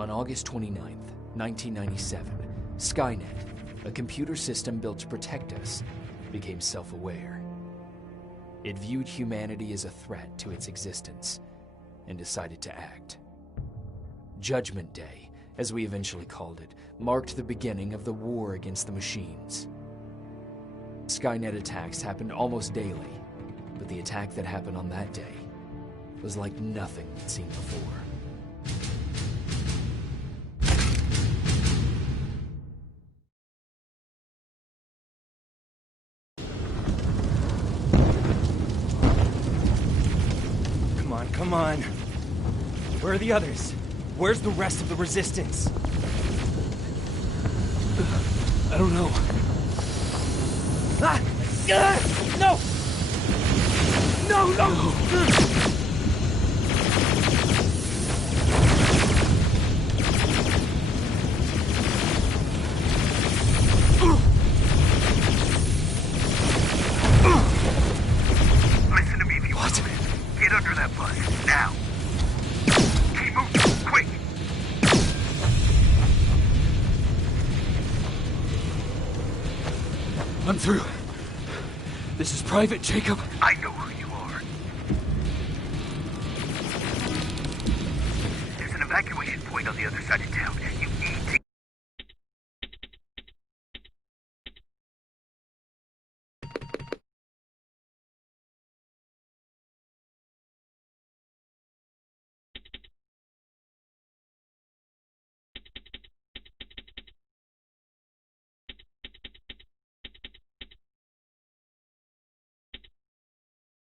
On August 29th, 1997, Skynet, a computer system built to protect us, became self-aware. It viewed humanity as a threat to its existence and decided to act. Judgment Day, as we eventually called it, marked the beginning of the war against the machines. Skynet attacks happened almost daily, but the attack that happened on that day was like nothing we'd seen before. Come on. Where are the others? Where's the rest of the resistance? I don't know. Ah! No! No, no! Listen to me if you want to live. Get under that bus, now! Keep moving, quick! I'm through. This is Private Jacob. I know who you are. There's an evacuation point on the other side of town. You need to...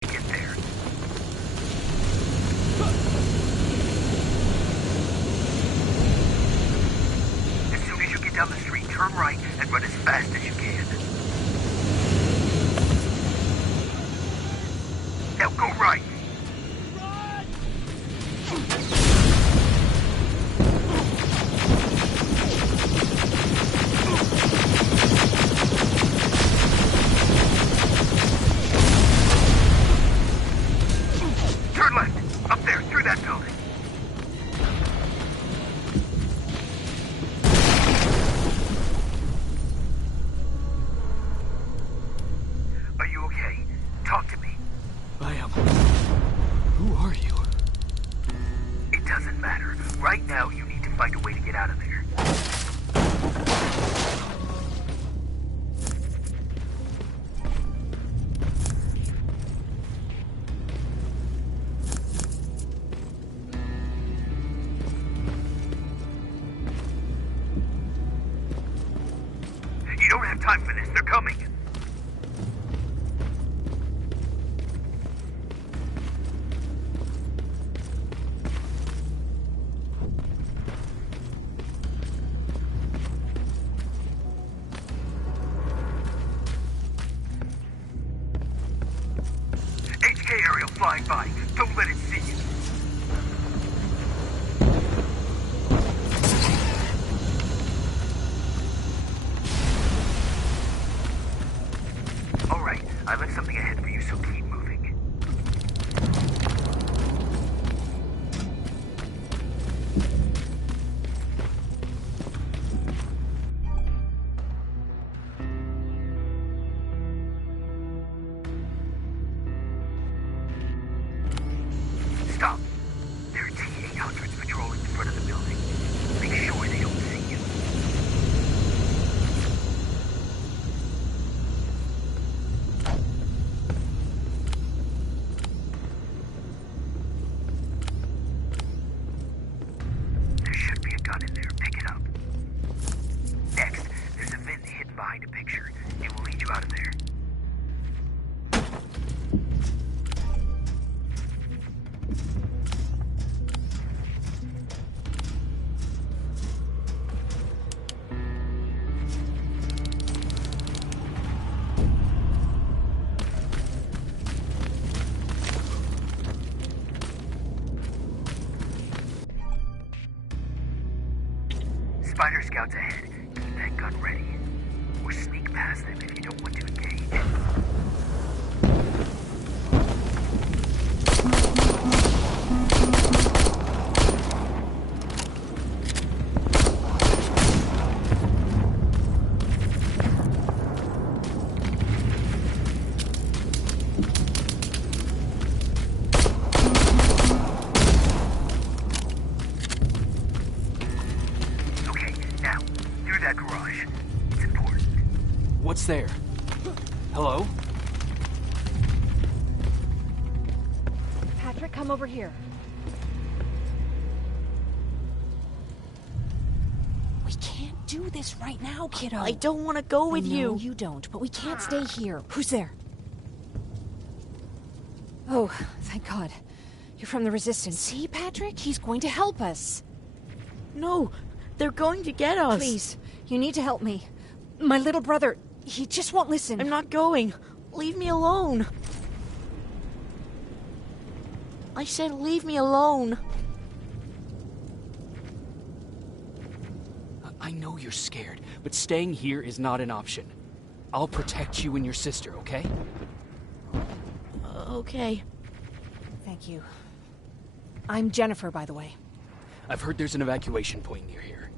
get there. As soon as you get down the street, turn right and run as fast as you can. Now go right. Turn left. Up there, through that building. Are you okay? Talk to me. I am. Who are you? It doesn't matter. Right now, you need to find a way to get out of there. You don't have time for this. They're coming. HK aerial flying by. Don't let it see you. All right, I left something ahead for you, so keep moving. Stop. There are T-800s patrolling in front of the building. Make sure they don't see you. There should be a gun in there. Pick it up. Next, there's a vent hidden behind a picture. It will lead you out of there. Spider scouts ahead. Keep that gun ready. Or sneak past them if you don't want to engage. What's there? Hello? Patrick, come over here. We can't do this right now, kiddo. I don't want to go with you. No, you don't, but we can't stay here. Who's there? Oh, thank God. You're from the Resistance. See, Patrick? He's going to help us. No, they're going to get us. Please, you need to help me. My little brother, he just won't listen. I'm not going. Leave me alone. I said leave me alone. I know you're scared, but staying here is not an option. I'll protect you and your sister, okay? Okay. Thank you. I'm Jennifer, by the way. I've heard there's an evacuation point near here.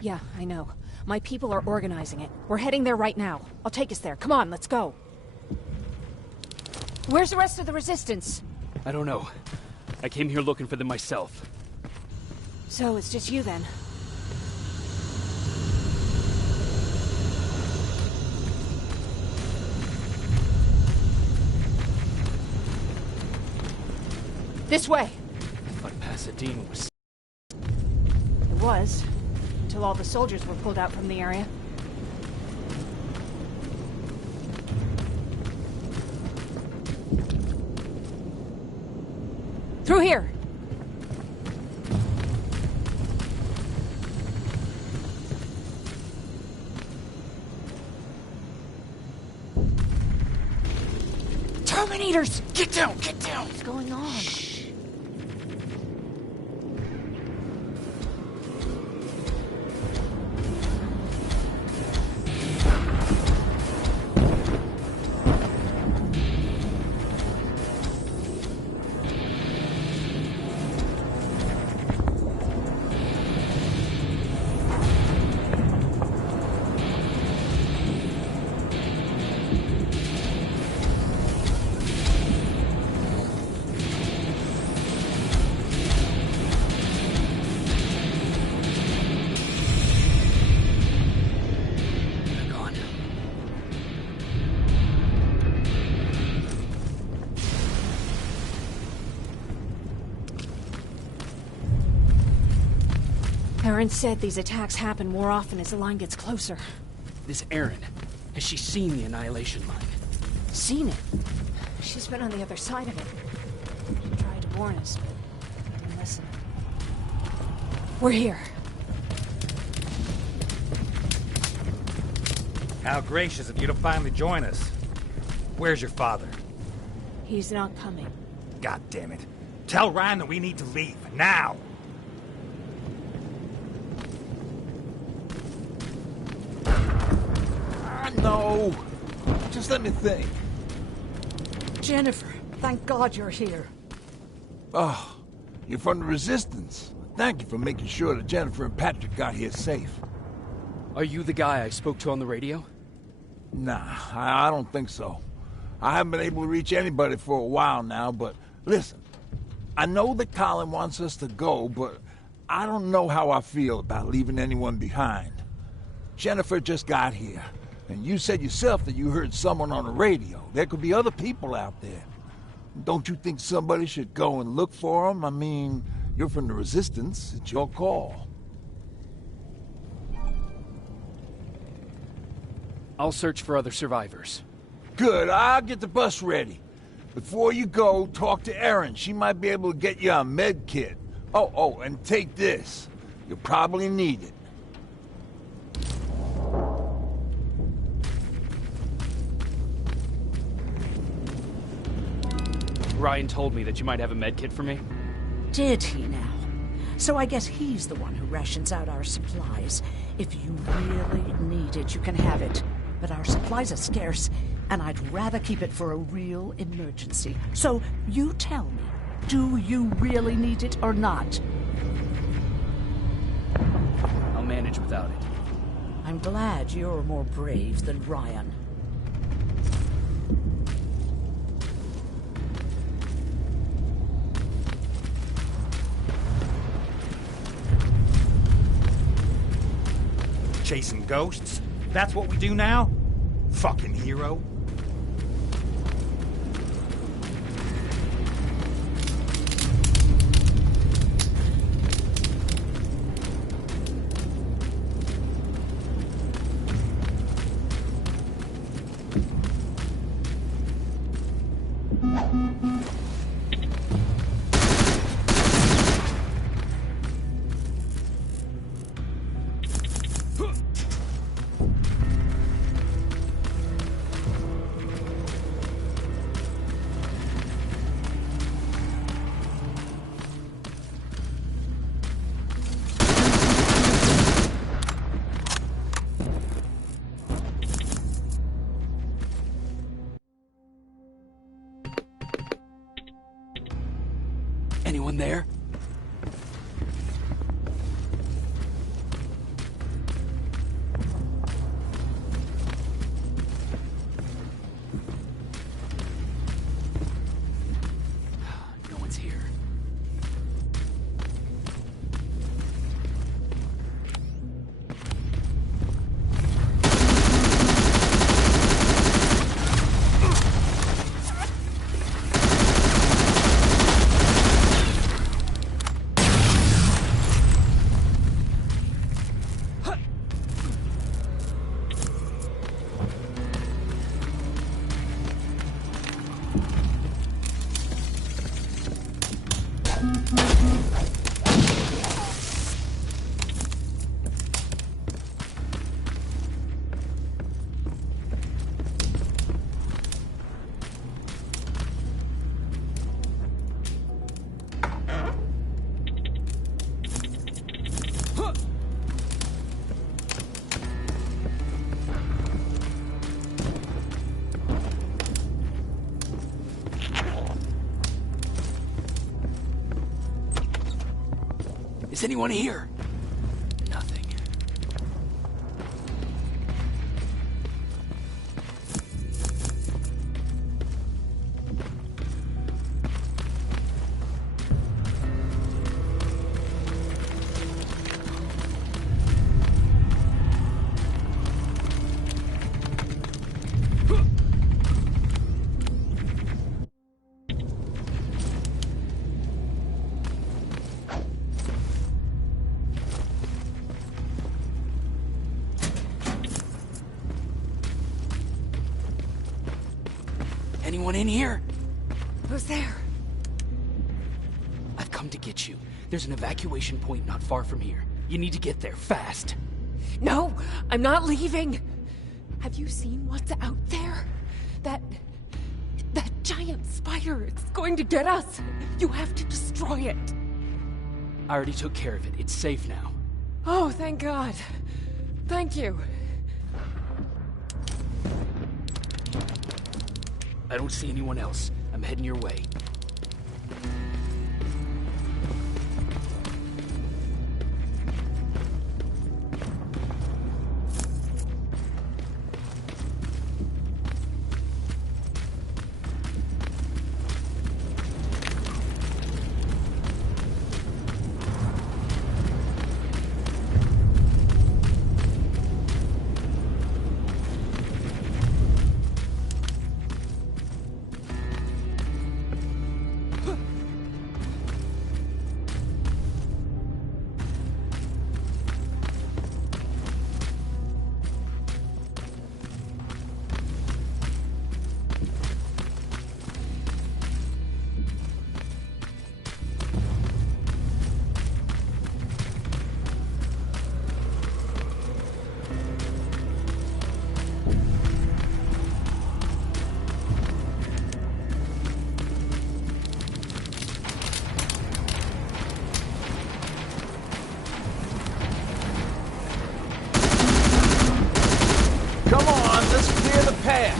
Yeah, I know. My people are organizing it. We're heading there right now. I'll take us there. Come on, let's go. Where's the rest of the Resistance? I don't know. I came here looking for them myself. So, it's just you then? This way! I thought Pasadena was... It was. Until all the soldiers were pulled out from the area. Through here! Terminators! Get down! Get down! What's going on? Erin said these attacks happen more often as the line gets closer. This Erin, has she seen the Annihilation Line? Seen it? She's been on the other side of it. She tried to warn us, but we didn't listen. We're here. How gracious of you to finally join us. Where's your father? He's not coming. God damn it. Tell Ryan that we need to leave, now! No! Just let me think. Jennifer, thank God you're here. Oh, you're from the Resistance. Thank you for making sure that Jennifer and Patrick got here safe. Are you the guy I spoke to on the radio? Nah, I don't think so. I haven't been able to reach anybody for a while now, but listen. I know that Colin wants us to go, but I don't know how I feel about leaving anyone behind. Jennifer just got here. And you said yourself that you heard someone on the radio. There could be other people out there. Don't you think somebody should go and look for them? I mean, you're from the Resistance. It's your call. I'll search for other survivors. Good. I'll get the bus ready. Before you go, talk to Erin. She might be able to get you a med kit. Oh, and take this. You'll probably need it. Ryan told me that you might have a med kit for me. Did he now? So I guess he's the one who rations out our supplies. If you really need it, you can have it. But our supplies are scarce, and I'd rather keep it for a real emergency. So you tell me, do you really need it or not? I'll manage without it. I'm glad you're more brave than Ryan. Chasing ghosts? That's what we do now? fucking hero. Anyone there? No one's here. Is anyone here? Nothing. Anyone in here? Who's there? I've come to get you. There's an evacuation point not far from here. You need to get there, fast. No, I'm not leaving. Have you seen what's out there? That giant spider, it's going to get us. You have to destroy it. I already took care of it. It's safe now. Oh, thank God. Thank you. I don't see anyone else. I'm heading your way. Come on, let's clear the path.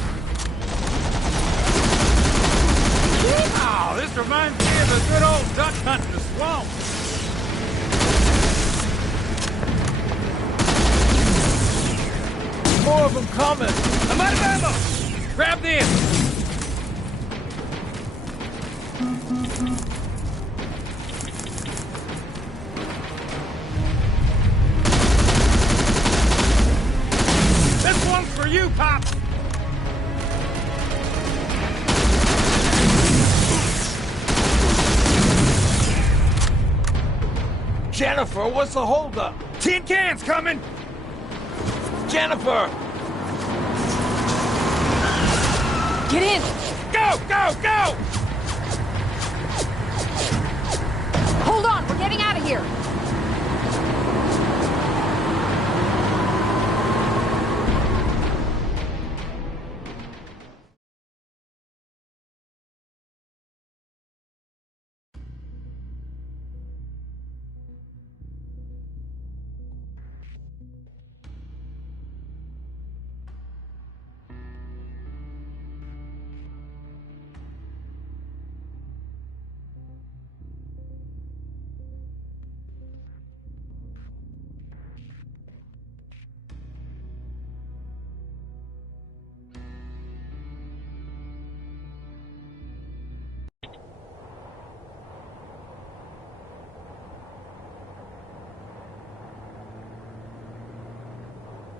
Oh, this reminds me of a good old duck hunt in the swamp. More of them coming. I'm out of ammo! Grab this! This one's for you, Pop! Jennifer, what's the holdup? Tin cans coming! Jennifer! Get in! Go, go, go! Hold on, we're getting out of here!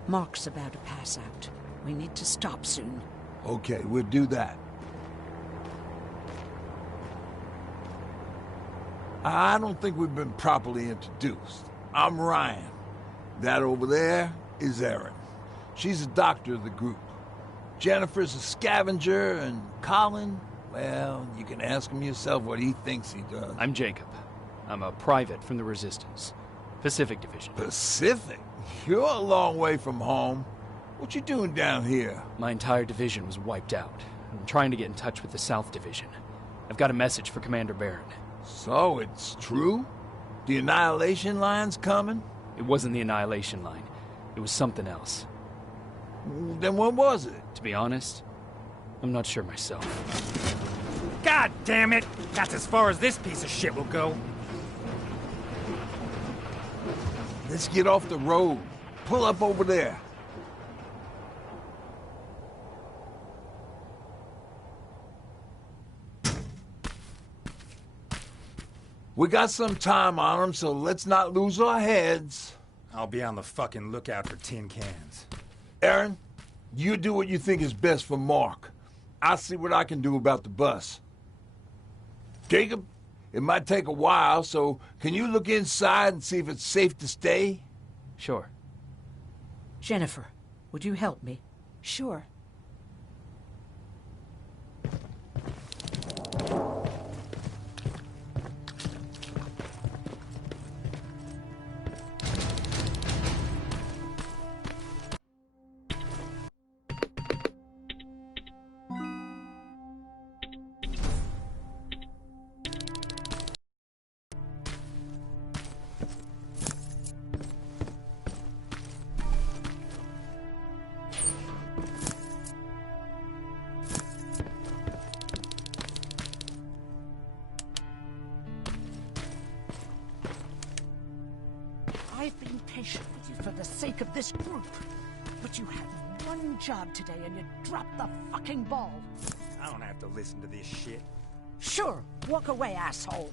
Mark's about to pass out. We need to stop soon. Okay, we'll do that. I don't think we've been properly introduced. I'm Ryan. That over there is Erin. She's the doctor of the group. Jennifer's a scavenger, and Colin, well, you can ask him yourself what he thinks he does. I'm Jacob. I'm a private from the Resistance. Pacific Division. Pacific? You're a long way from home. What you doing down here? My entire division was wiped out. I'm trying to get in touch with the South Division. I've got a message for Commander Barron. So, it's true? The Annihilation Line's coming? It wasn't the Annihilation Line. It was something else. Then what was it? To be honest, I'm not sure myself. God damn it! That's as far as this piece of shit will go. Let's get off the road. Pull up over there. We got some time on them, so let's not lose our heads. I'll be on the fucking lookout for tin cans. Erin, you do what you think is best for Mark. I'll see what I can do about the bus. Jacob, it might take a while, so can you look inside and see if it's safe to stay? Sure. Jennifer, would you help me? Sure. I've been patient with you for the sake of this group. But you had one job today and you dropped the fucking ball. I don't have to listen to this shit. Sure, walk away, asshole.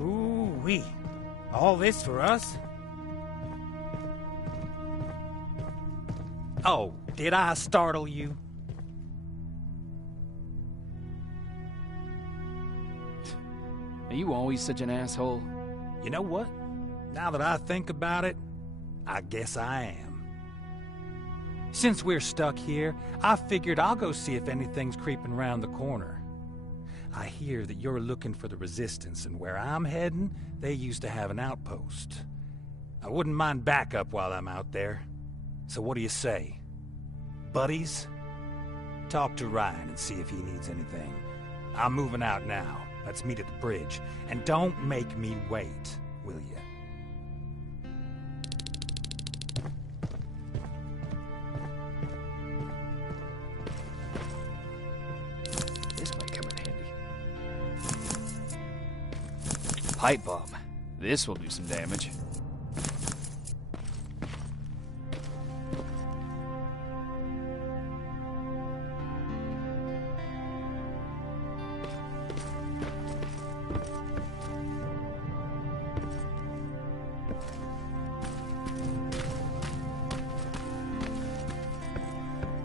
Ooh-wee. All this for us? Oh, did I startle you? Are you always such an asshole? You know what? Now that I think about it, I guess I am. Since we're stuck here, I figured I'll go see if anything's creeping around the corner. I hear that you're looking for the Resistance, and where I'm heading, they used to have an outpost. I wouldn't mind backup while I'm out there. So what do you say? Buddies? Talk to Ryan and see if he needs anything. I'm moving out now. Let's meet at the bridge. And don't make me wait, will you? This might come in handy. Pipe bomb. This will do some damage.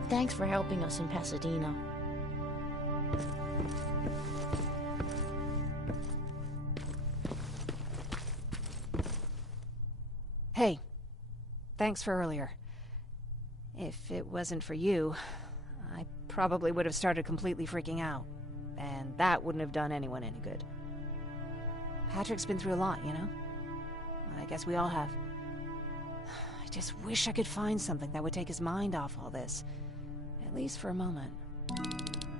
Thanks for helping us in Pasadena. Hey, thanks for earlier. If it wasn't for you, I probably would have started completely freaking out, and that wouldn't have done anyone any good. Patrick's been through a lot, you know? I guess we all have. I just wish I could find something that would take his mind off all this. At least for a moment.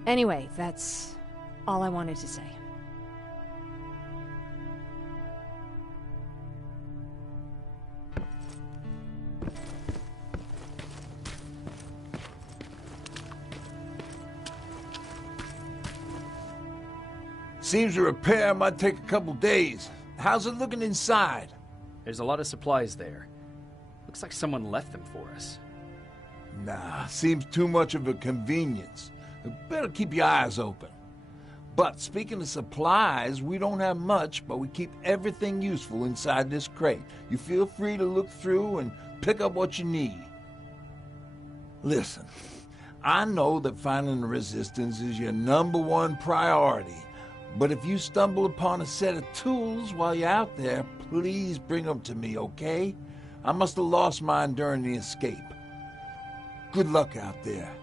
Anyway, that's all I wanted to say. Seems the repair might take a couple days. How's it looking inside? There's a lot of supplies there. Looks like someone left them for us. Nah, seems too much of a convenience. You better keep your eyes open. But speaking of supplies, we don't have much, but we keep everything useful inside this crate. You feel free to look through and pick up what you need. Listen, I know that finding the Resistance is your #1 priority, but if you stumble upon a set of tools while you're out there, please bring them to me, okay? I must have lost mine during the escape. Good luck out there.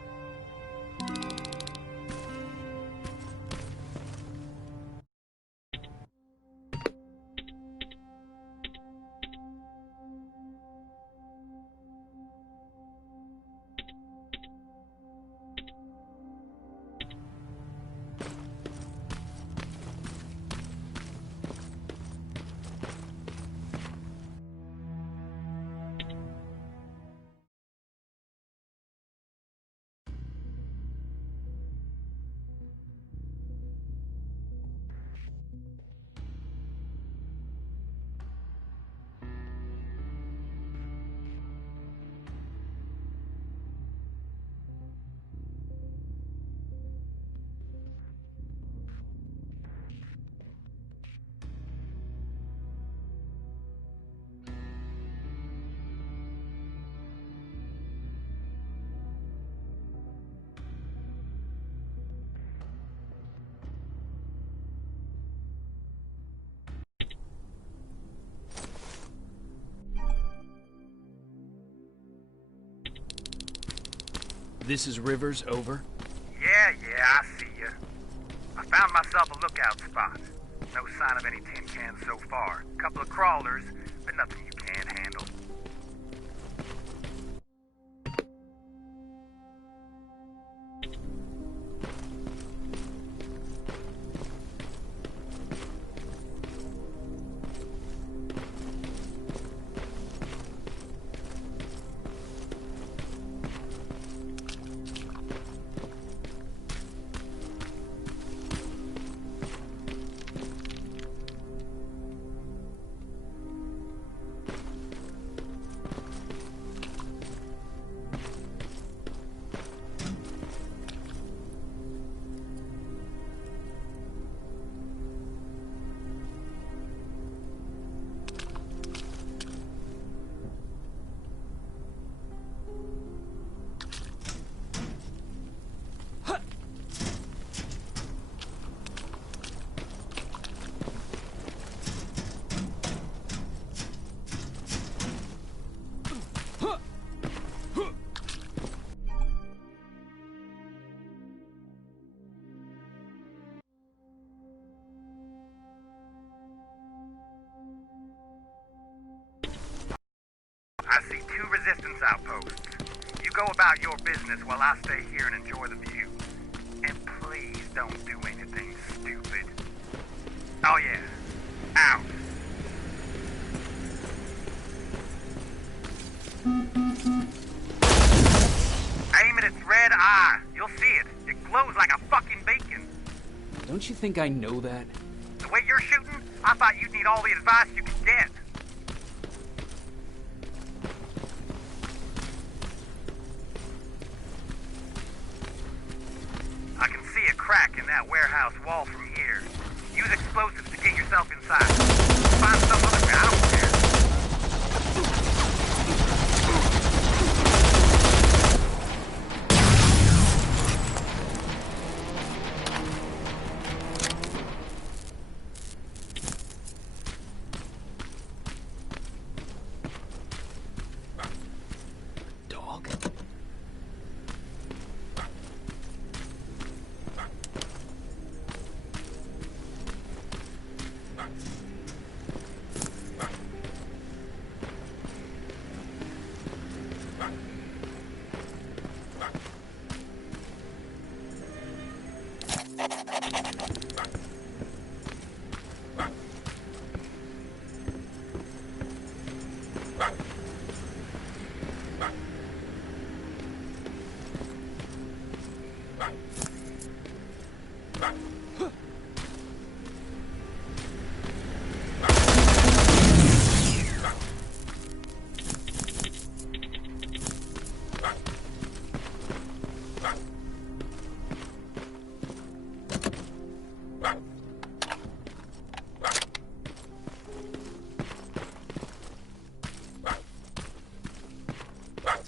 This is Rivers, over. Yeah, I see ya. I found myself a lookout spot. No sign of any tin cans so far. Couple of crawlers, but nothing you can't handle. outposts. You go about your business while I stay here and enjoy the view. And please don't do anything stupid. Oh yeah, out. Aim at its red eye. You'll see it. It glows like a fucking beacon. Don't you think I know that? The way you're shooting, I thought you'd need all the advice you could get. I can see a crack in that warehouse wall from here. Use explosives to get yourself inside. Find some other way, I don't care. Dog?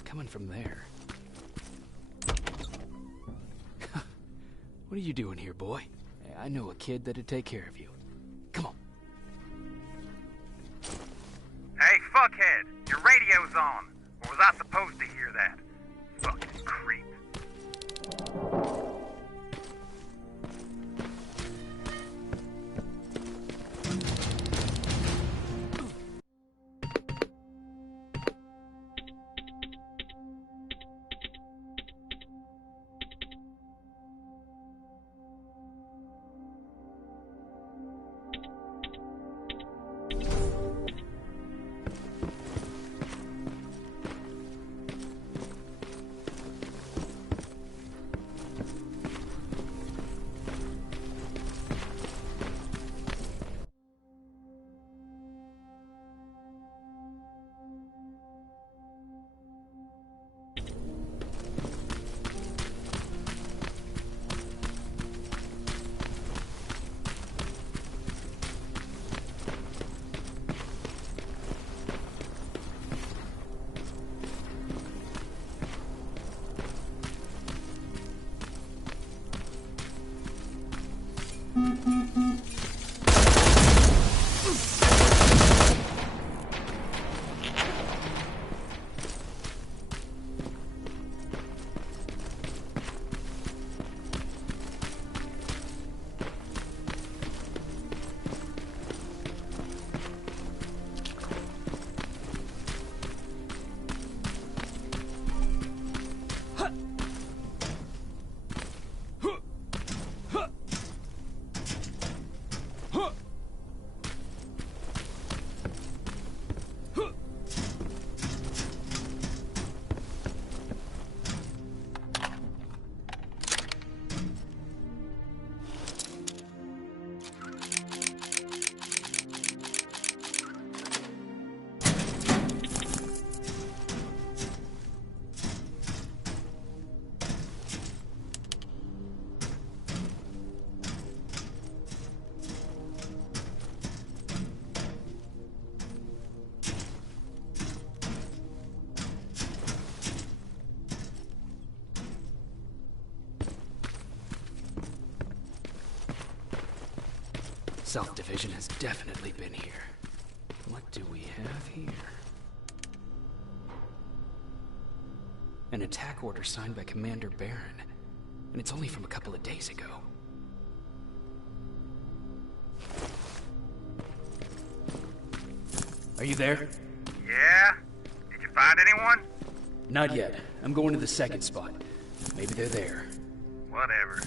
Coming from there. What are you doing here, boy? I know a kid that'd take care of you. Come on. Hey, fuckhead, your radio's on. Or was I supposed to hear that? Fucking creep. South Division has definitely been here. What do we have here? An attack order signed by Commander Barron. And it's only from a couple of days ago. Are you there? Yeah? Did you find anyone? Not yet. I'm going to the second spot. Maybe they're there. Whatever.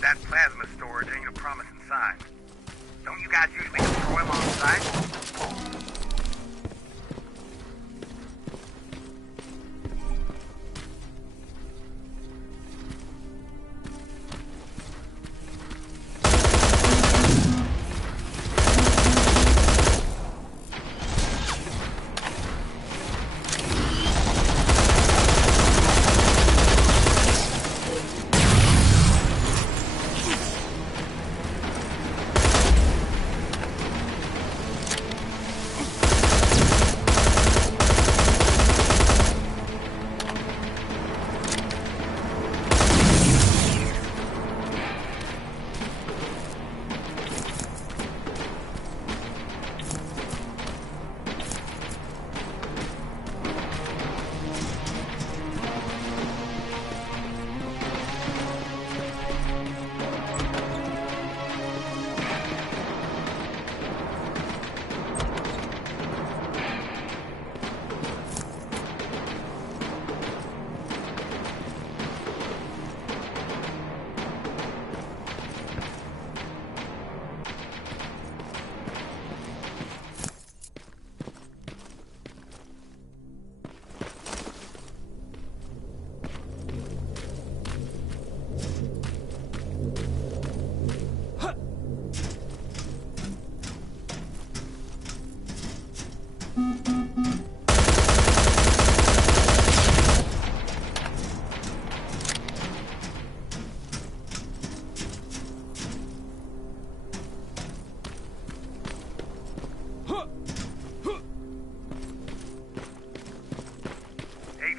That plasma storage ain't a promising sign. Don't you guys usually destroy them on site?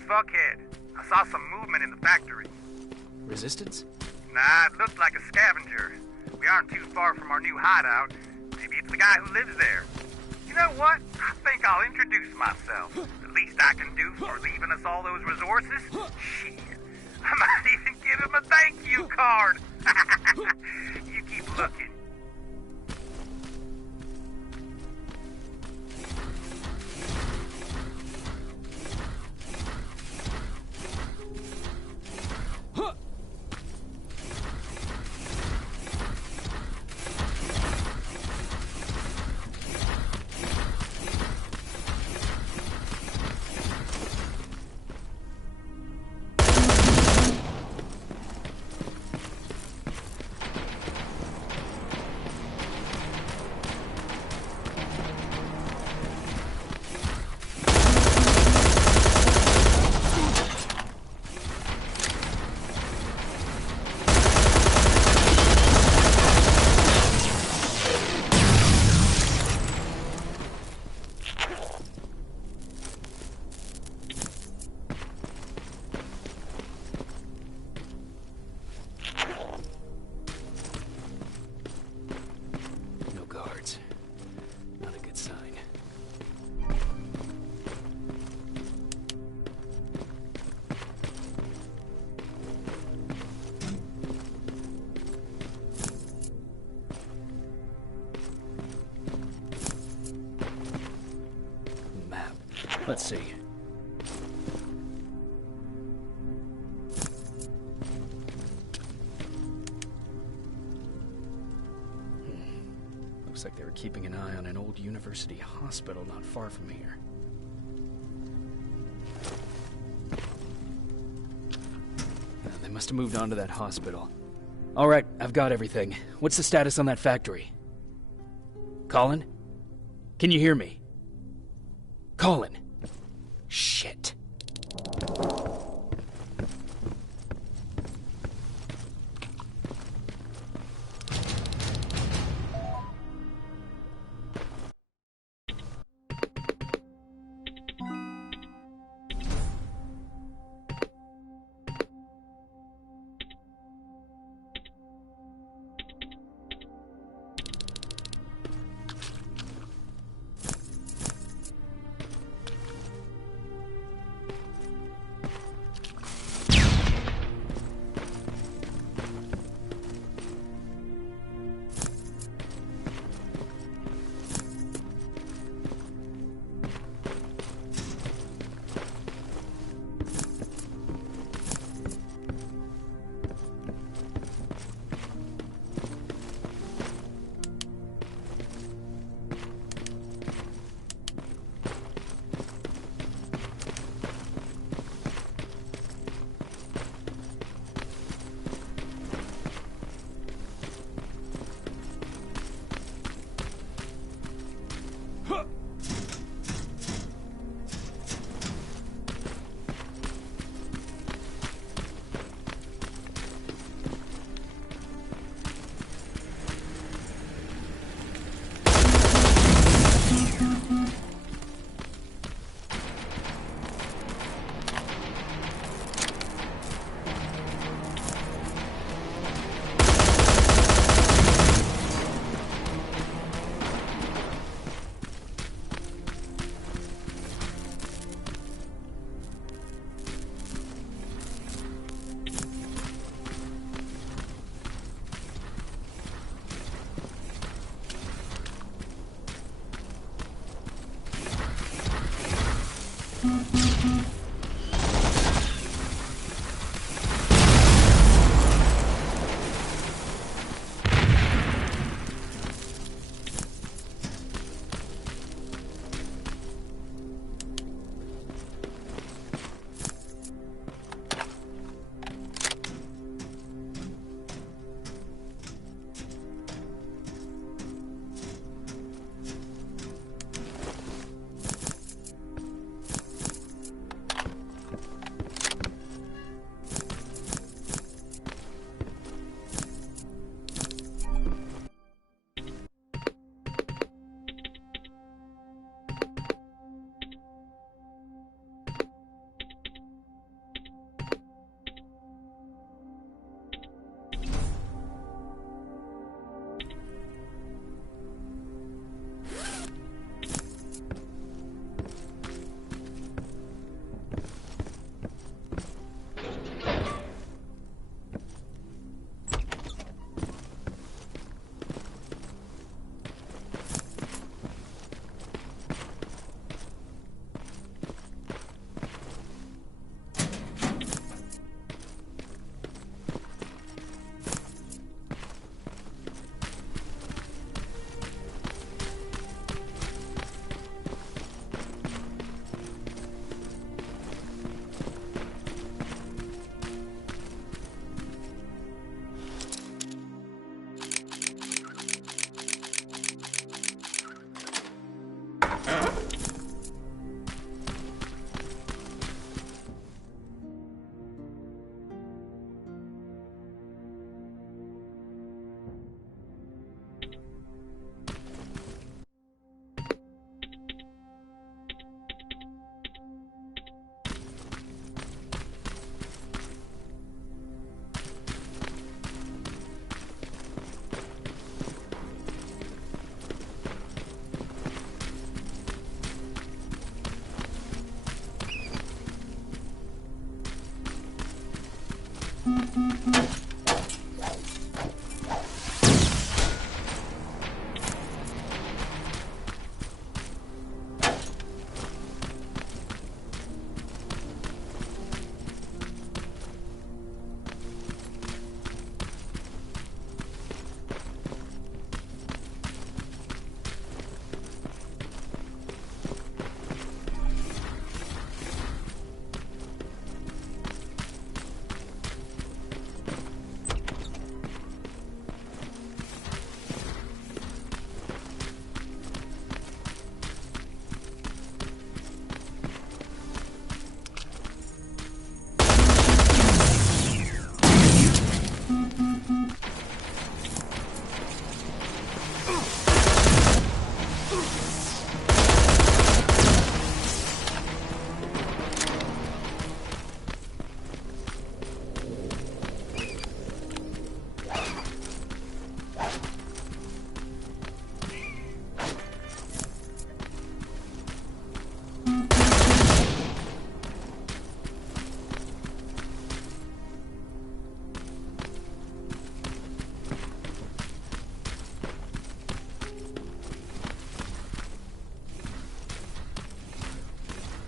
Fuckhead. I saw some movement in the factory. Resistance? Nah, it looked like a scavenger. We aren't too far from our new hideout. Maybe it's the guy who lives there. You know what? I think I'll introduce myself. The least I can do for leaving us all those resources? Shit. I might even give him a thank you card. You keep looking. Let's see. Looks like they were keeping an eye on an old university hospital not far from here. They must have moved on to that hospital. All right, I've got everything. What's the status on that factory? Colin? Can you hear me? Colin! Shit.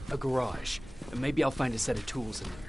A garage. Maybe I'll find a set of tools in there.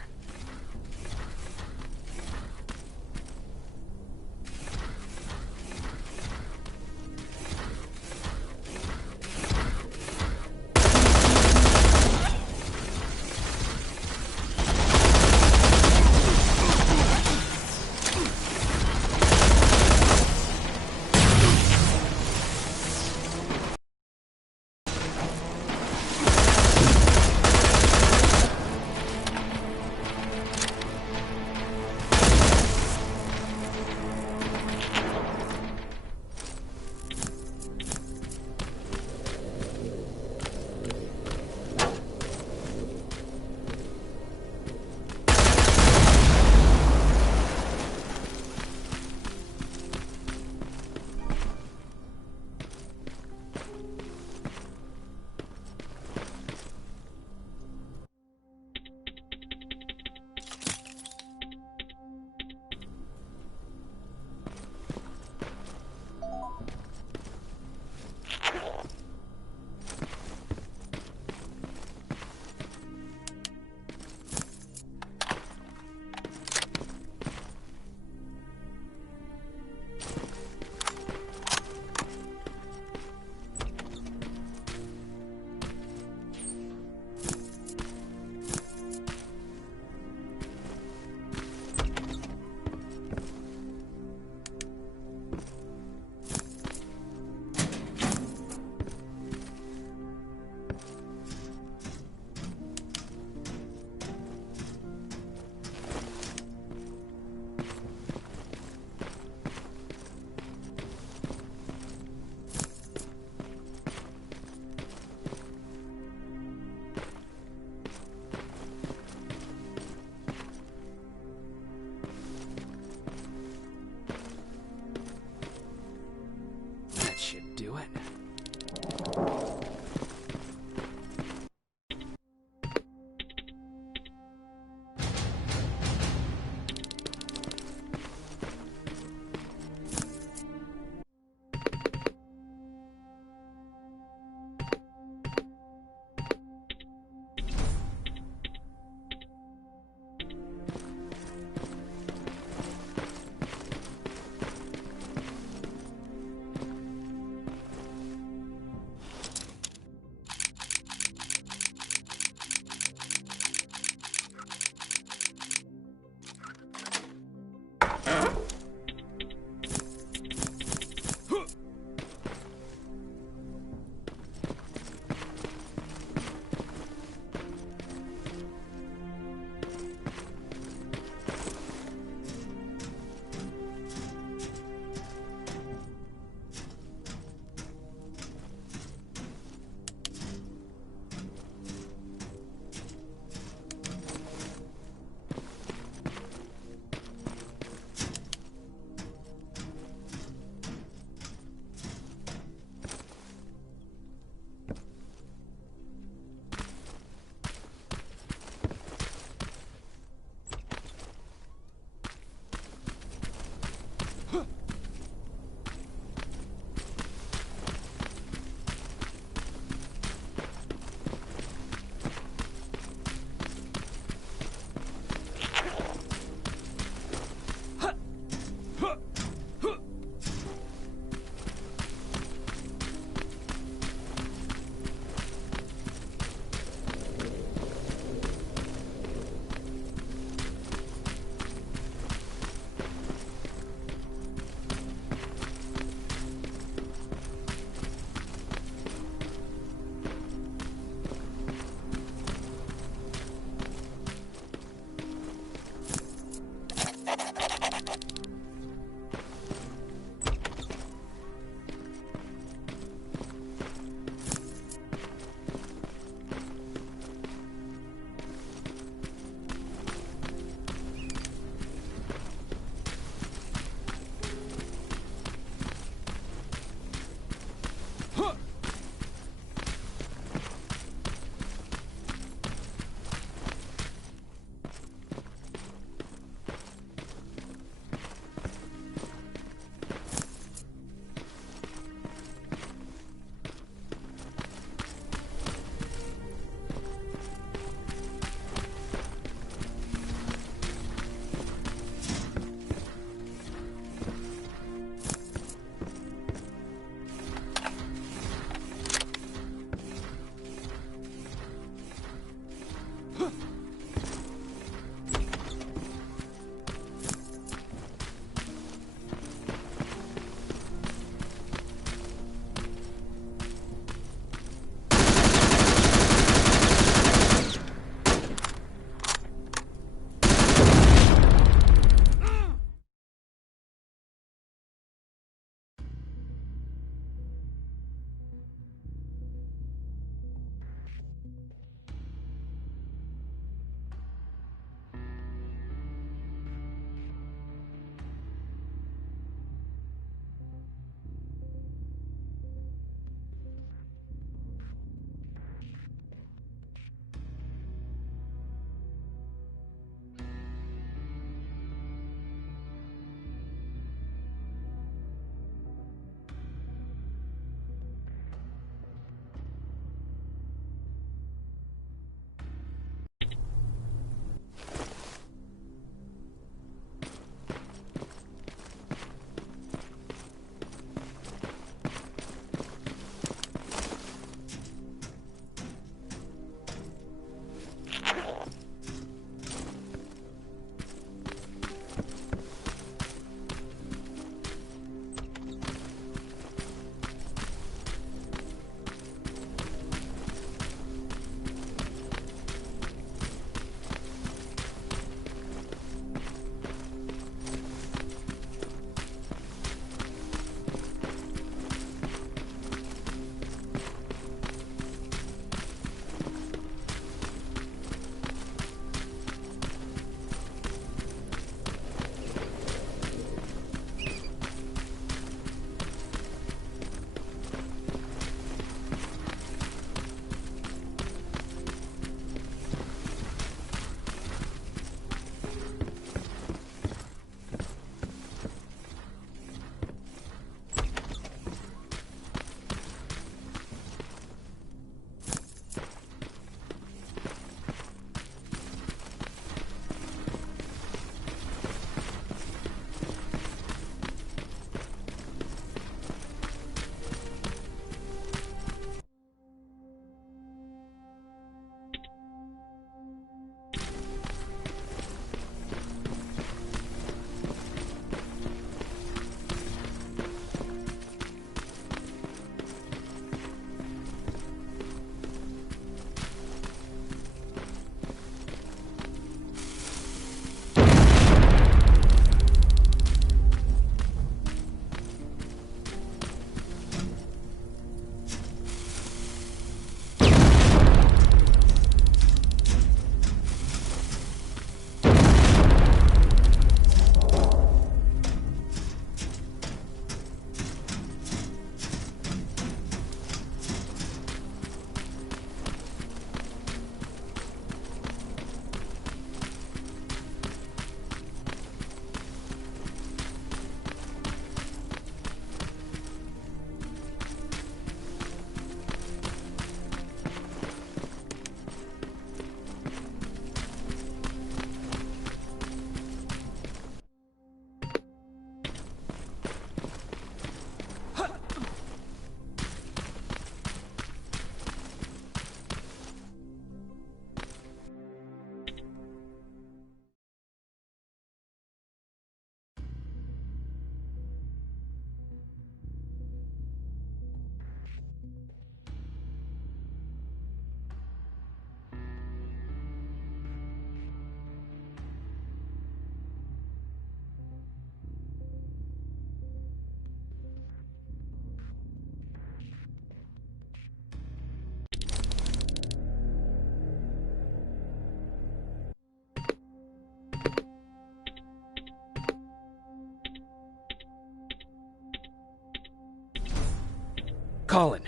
Colin,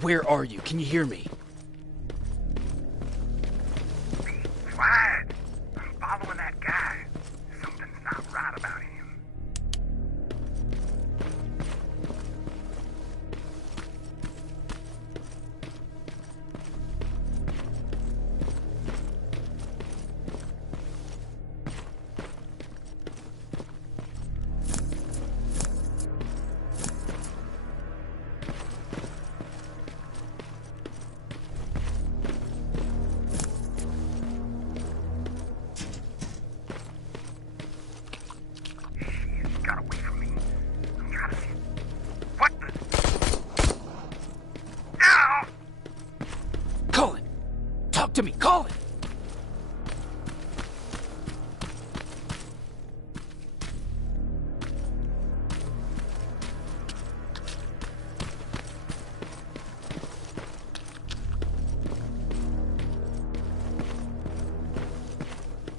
where are you? Can you hear me? Be quiet. I'm following that guy. Something's not right about him. Talk to me, Colin!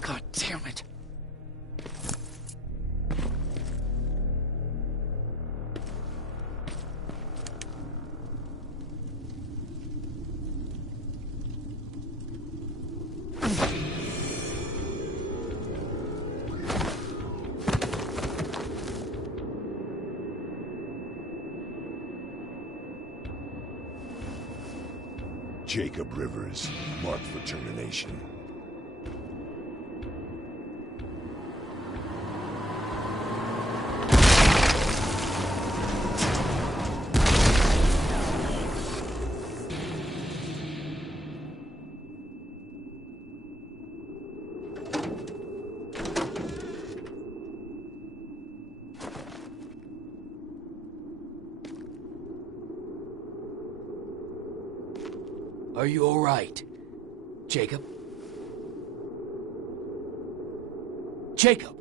God damn it. Jacob Rivers, marked for termination. Are you all right, Jacob? Jacob!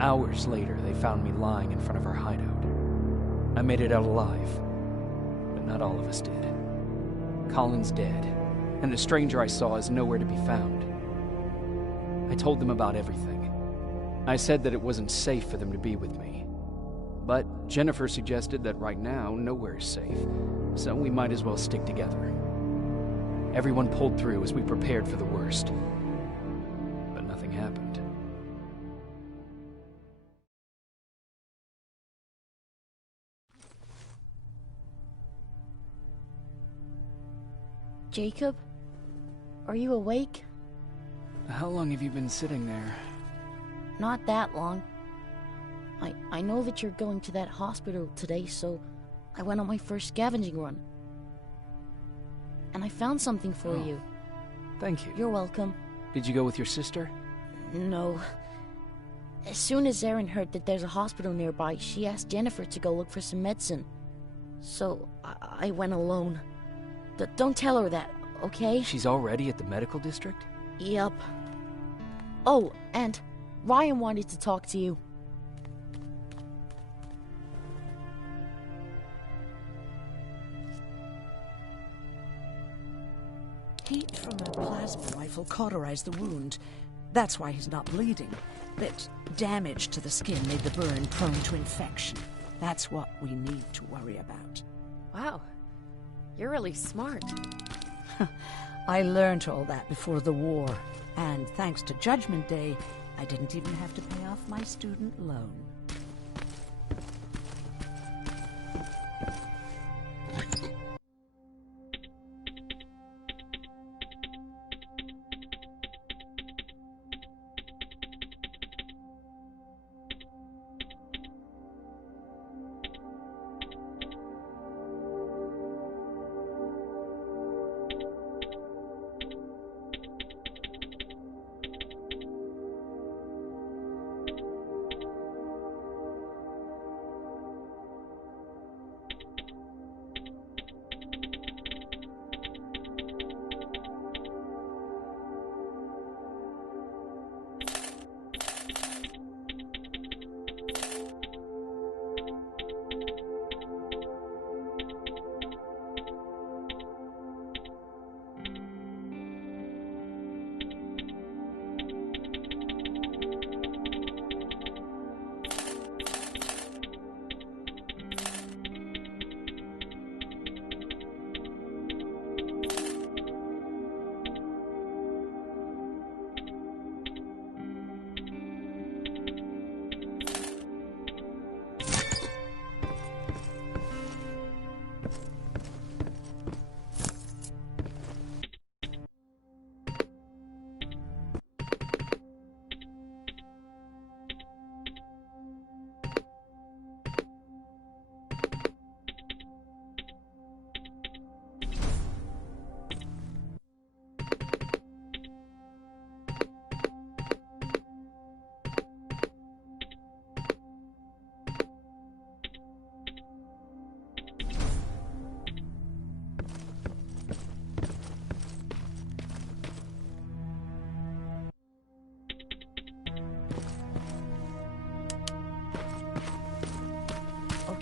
Hours later, they found me lying in front of our hideout. I made it out alive, but not all of us did. Colin's dead, and the stranger I saw is nowhere to be found. I told them about everything. I said that it wasn't safe for them to be with me. But Jennifer suggested that right now, nowhere is safe, so we might as well stick together. Everyone pulled through as we prepared for the worst. But nothing happened. Jacob? Are you awake? How long have you been sitting there? Not that long. I know that you're going to that hospital today, so I went on my first scavenging run. And I found something for you. Thank you. You're welcome. Did you go with your sister? No. As soon as Erin heard that there's a hospital nearby, she asked Jennifer to go look for some medicine. So I went alone. Don't tell her that, okay? She's already at the medical district? Yup. Oh, and Ryan wanted to talk to you. Heat from a plasma rifle cauterized the wound. That's why he's not bleeding. But damage to the skin made the burn prone to infection. That's what we need to worry about. Wow. You're really smart. I learned all that before the war. And thanks to Judgment Day, I didn't even have to pay off my student loan.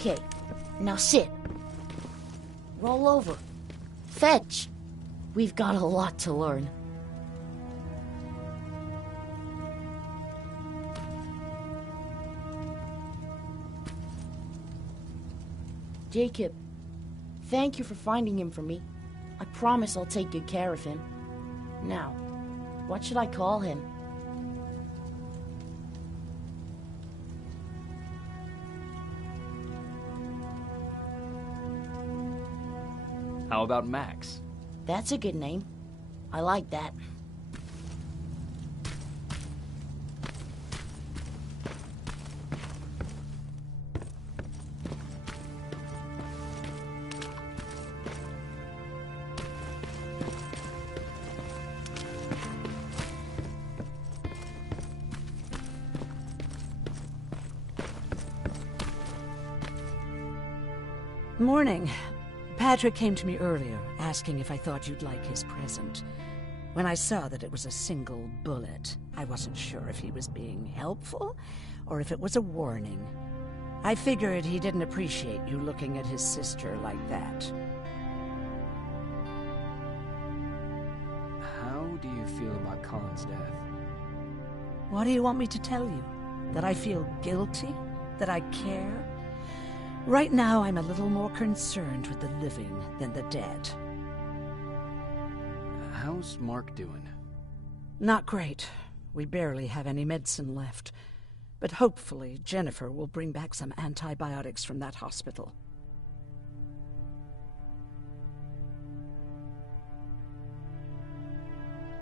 Okay, now sit. Roll over. Fetch. We've got a lot to learn. Jacob, thank you for finding him for me. I promise I'll take good care of him. Now, what should I call him? How about Max? That's a good name. I like that. Morning. Patrick came to me earlier, asking if I thought you'd like his present. When I saw that it was a single bullet, I wasn't sure if he was being helpful or if it was a warning. I figured he didn't appreciate you looking at his sister like that. How do you feel about Colin's death? What do you want me to tell you? That I feel guilty? That I care? Right now, I'm a little more concerned with the living than the dead. How's Mark doing? Not great. We barely have any medicine left. But hopefully, Jennifer will bring back some antibiotics from that hospital.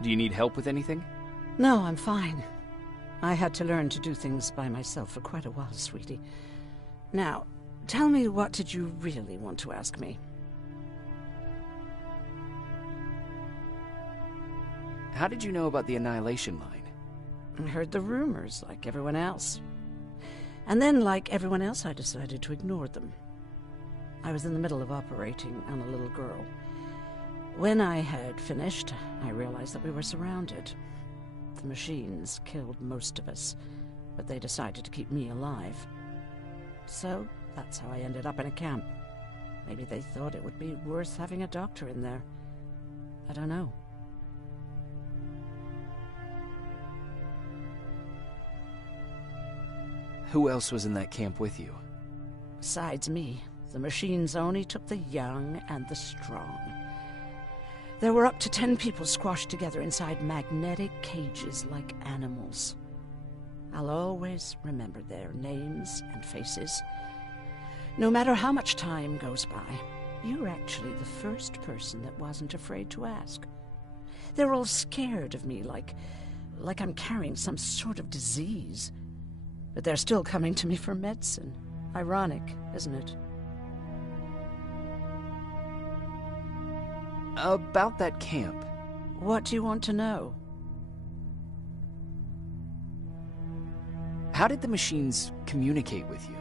Do you need help with anything? No, I'm fine. I had to learn to do things by myself for quite a while, sweetie. Now, tell me, what did you really want to ask me? How did you know about the Annihilation Line? I heard the rumors, like everyone else. And then, like everyone else, I decided to ignore them. I was in the middle of operating on a little girl. When I had finished, I realized that we were surrounded. The machines killed most of us, but they decided to keep me alive. So, that's how I ended up in a camp. Maybe they thought it would be worth having a doctor in there. I don't know. Who else was in that camp with you? Besides me, the machines only took the young and the strong. There were up to 10 people squashed together inside magnetic cages like animals. I'll always remember their names and faces. No matter how much time goes by, you're actually the first person that wasn't afraid to ask. They're all scared of me, like I'm carrying some sort of disease. But they're still coming to me for medicine. Ironic, isn't it? About that camp. What do you want to know? How did the machines communicate with you?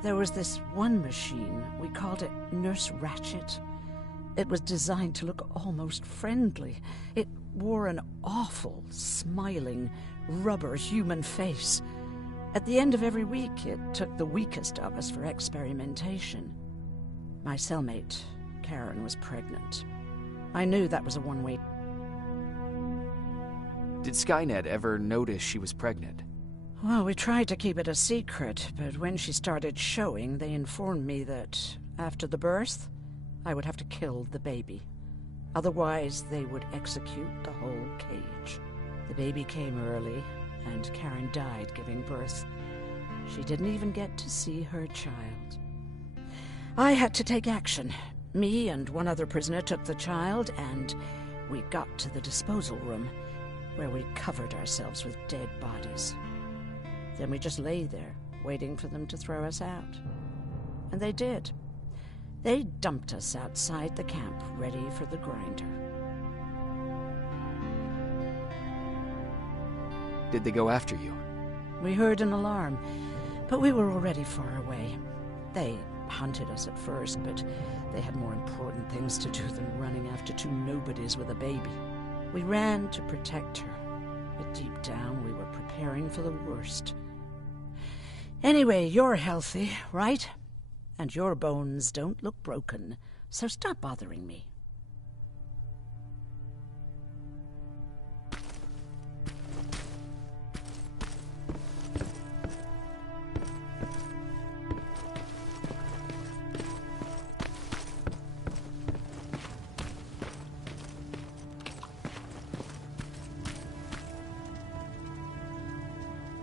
There was this one machine. We called it Nurse Ratchet. It was designed to look almost friendly. It wore an awful, smiling, rubber human face. At the end of every week, it took the weakest of us for experimentation. My cellmate, Karen, was pregnant. I knew that was a one-way. Did Skynet ever notice she was pregnant? Well, we tried to keep it a secret, but when she started showing, they informed me that after the birth, I would have to kill the baby. Otherwise, they would execute the whole cage. The baby came early, and Karen died giving birth. She didn't even get to see her child. I had to take action. Me and one other prisoner took the child, and we got to the disposal room, where we covered ourselves with dead bodies. Then we just lay there, waiting for them to throw us out. And they did. They dumped us outside the camp, ready for the grinder. Did they go after you? We heard an alarm, but we were already far away. They hunted us at first, but they had more important things to do than running after two nobodies with a baby. We ran to protect her, but deep down we were preparing for the worst. Anyway, you're healthy, right? And your bones don't look broken, so stop bothering me.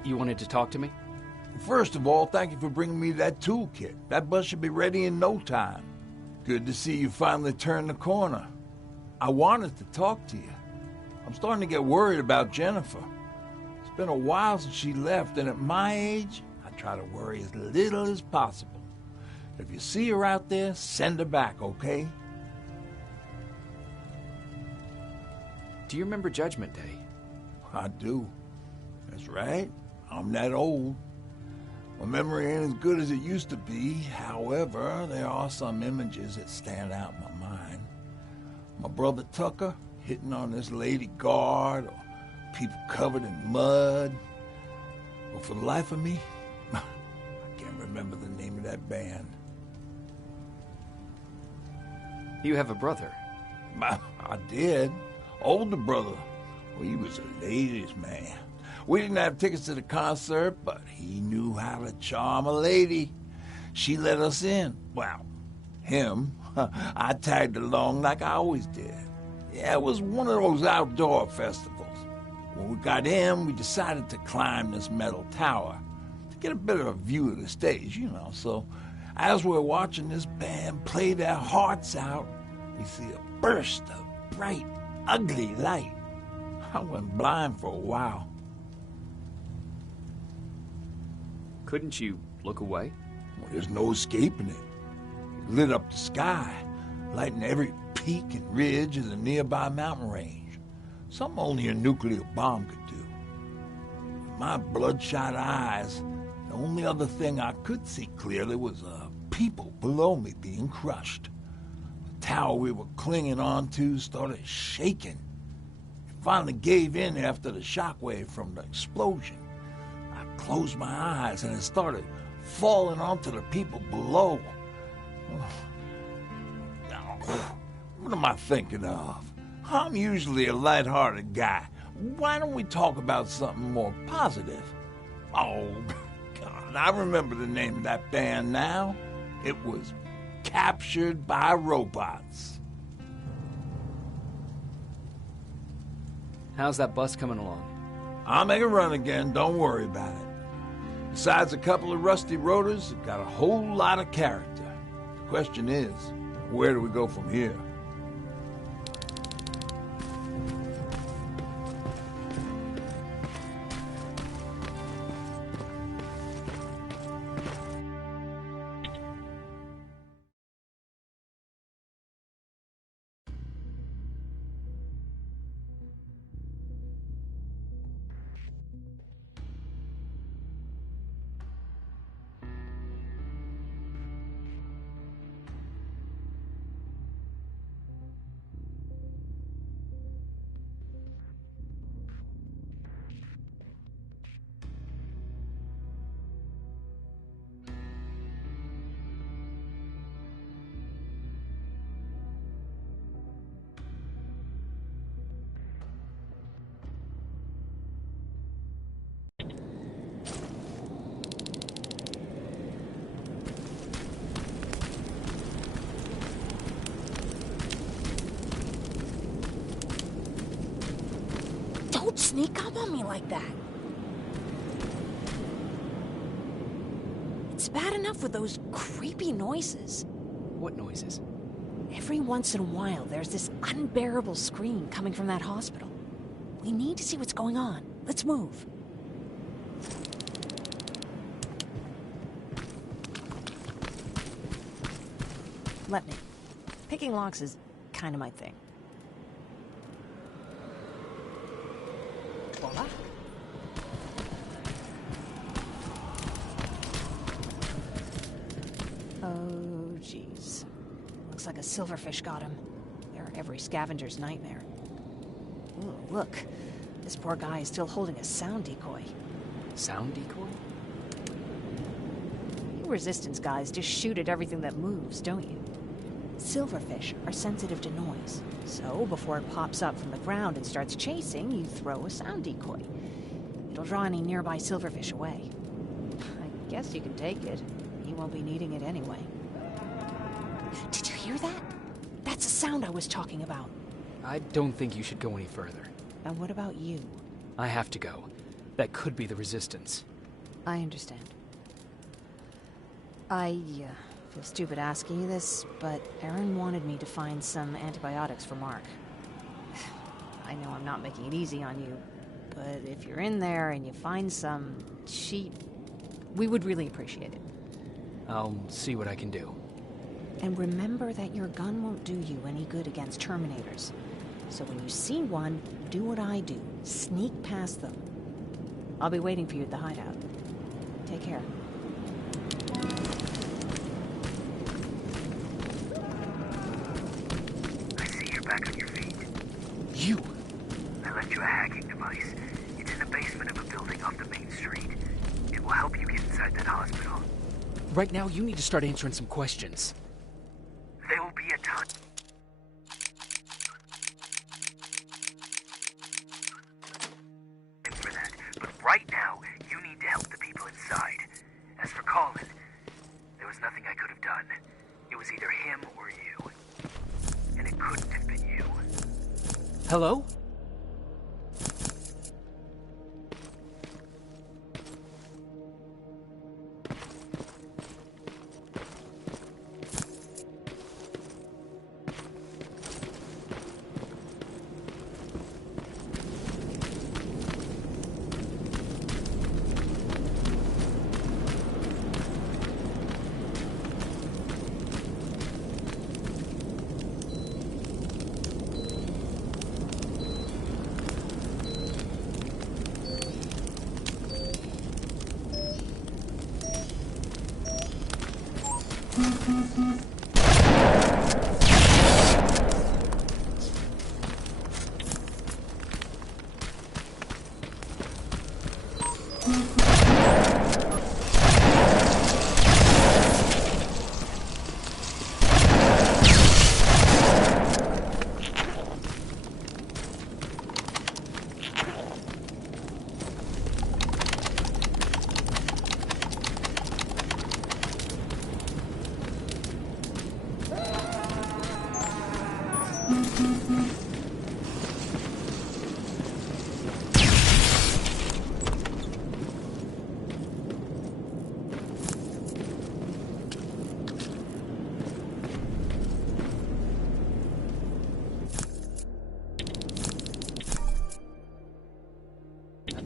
You wanted to talk to me? First of all, thank you for bringing me that toolkit. That bus should be ready in no time. Good to see you finally turned the corner. I wanted to talk to you. I'm starting to get worried about Jennifer. It's been a while since she left, and at my age, I try to worry as little as possible. If you see her out there, send her back, okay? Do you remember Judgment Day? I do. That's right. I'm that old. My memory ain't as good as it used to be. However, there are some images that stand out in my mind. My brother Tucker hitting on this lady guard, or people covered in mud. But for the life of me, I can't remember the name of that band. You have a brother? I did. Older brother. Well, he was a ladies' man. We didn't have tickets to the concert, but he knew how to charm a lady. She let us in. Well, him. I tagged along like I always did. Yeah, it was one of those outdoor festivals. When we got in, we decided to climb this metal tower to get a better view of the stage, you know. So as we're watching this band play their hearts out, we see a burst of bright, ugly light. I went blind for a while. Couldn't you look away? Well, there's no escaping it. It lit up the sky, lighting every peak and ridge of the nearby mountain range. Something only a nuclear bomb could do. With my bloodshot eyes, the only other thing I could see clearly was people below me being crushed. The tower we were clinging onto started shaking. It finally gave in after the shockwave from the explosion. I closed my eyes and it started falling onto the people below. What am I thinking of? I'm usually a lighthearted guy. Why don't we talk about something more positive? Oh, God, I remember the name of that band now. It was Captured by Robots. How's that bus coming along? I'll make a run again, don't worry about it. Besides a couple of rusty rotors, it got a whole lot of character. The question is, where do we go from here? Don't sneak up on me like that. It's bad enough with those creepy noises. What noises? Every once in a while, there's this unbearable scream coming from that hospital. We need to see what's going on. Let's move. Let me. Picking locks is kind of my thing. Voila. Oh, jeez. Looks like a silverfish got him. They're every scavenger's nightmare. Ooh, look. This poor guy is still holding a sound decoy. Sound decoy? You Resistance guys just shoot at everything that moves, don't you? Silverfish are sensitive to noise, so before it pops up from the ground and starts chasing, you throw a sound decoy. It'll draw any nearby silverfish away. I guess you can take it. He won't be needing it anyway. Did you hear that? That's the sound I was talking about. I don't think you should go any further. And what about you? I have to go. That could be the Resistance. I understand. I feel stupid asking you this, but Erin wanted me to find some antibiotics for Mark. I know I'm not making it easy on you, but if you're in there and you find some, we would really appreciate it. I'll see what I can do. And remember that your gun won't do you any good against Terminators. So when you see one, do what I do. Sneak past them. I'll be waiting for you at the hideout. Take care. I see you're back on your feet. You! I left you a hacking device. It's in the basement of a building off the main street. It will help you get inside that hospital. Right now, you need to start answering some questions. There will be a ton. For that, but right now, you need to help the people inside. As for Colin, there was nothing I could have done. It was either him or you. And it couldn't have been you. Hello?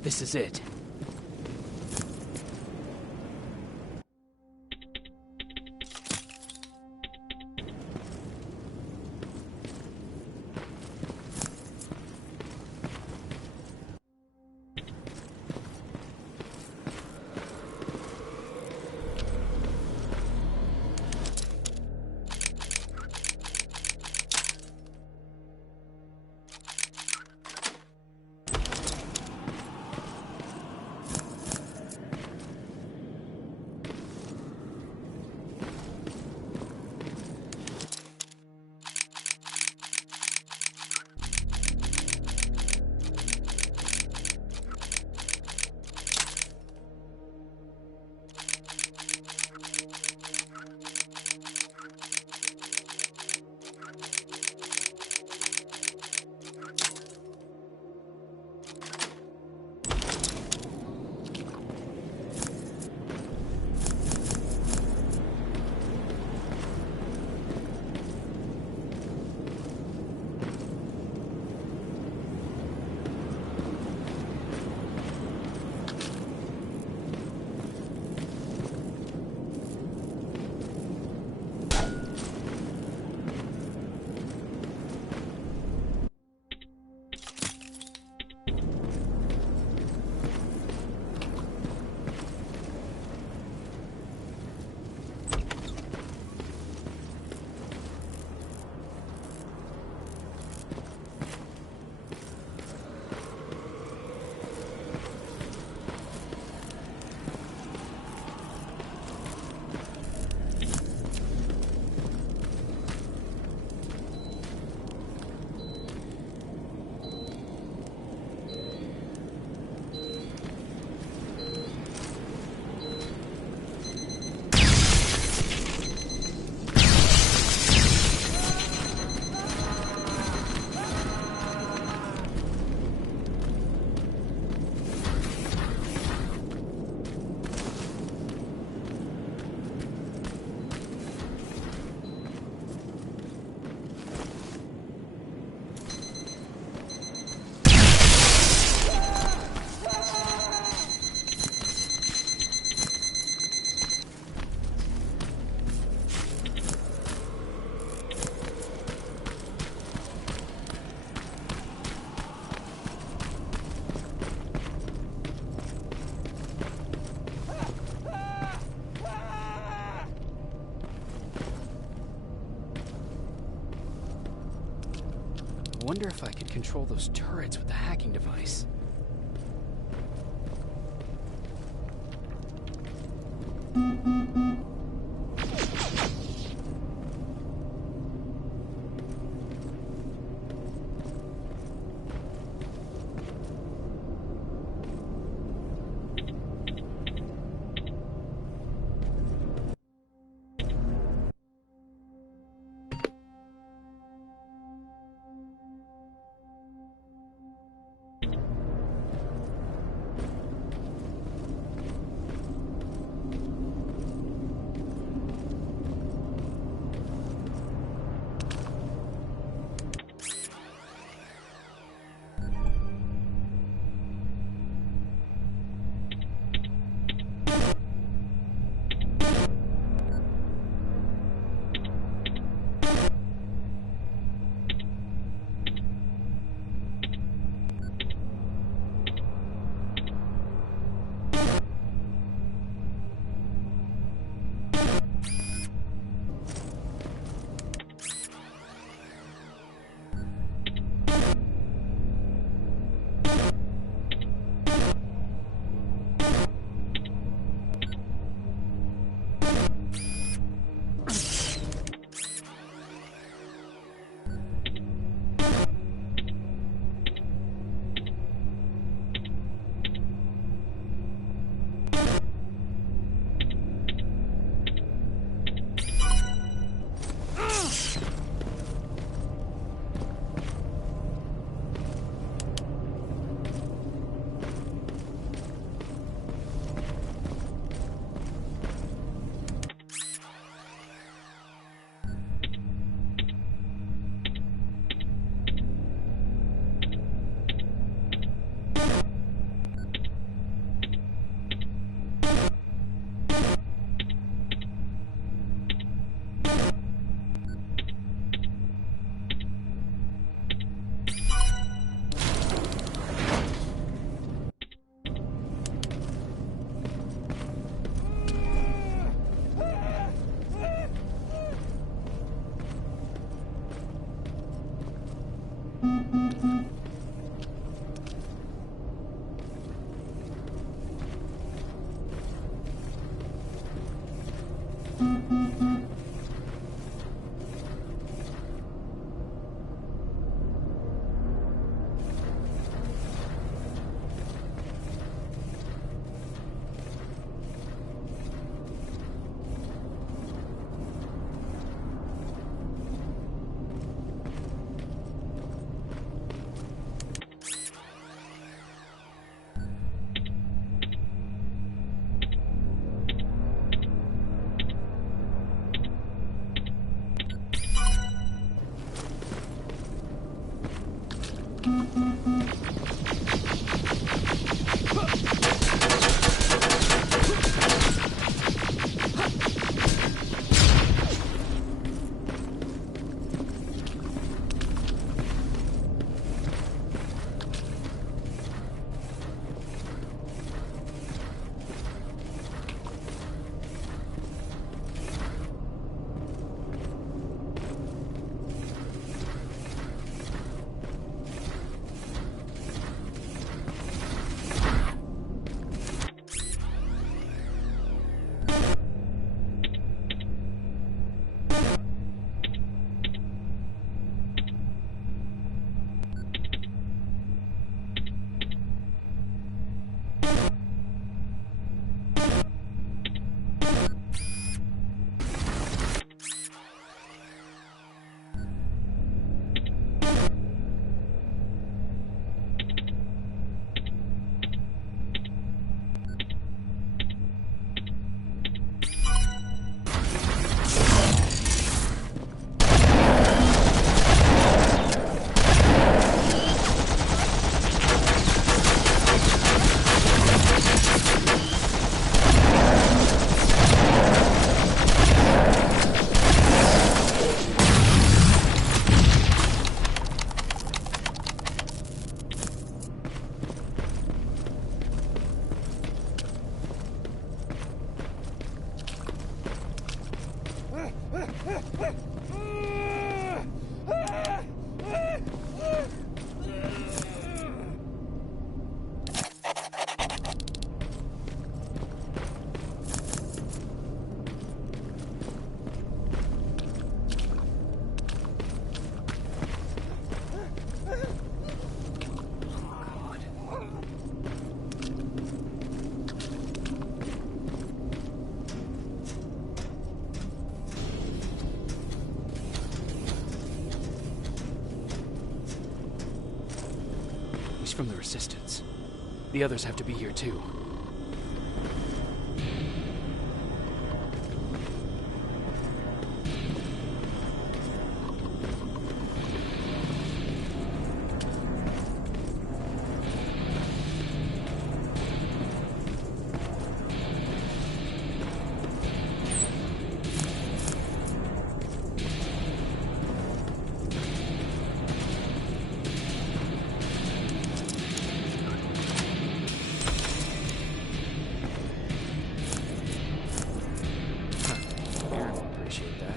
This is it. wonder if I could control those turrets with the hacking device. He's from the Resistance. The others have to be here too. Appreciate that.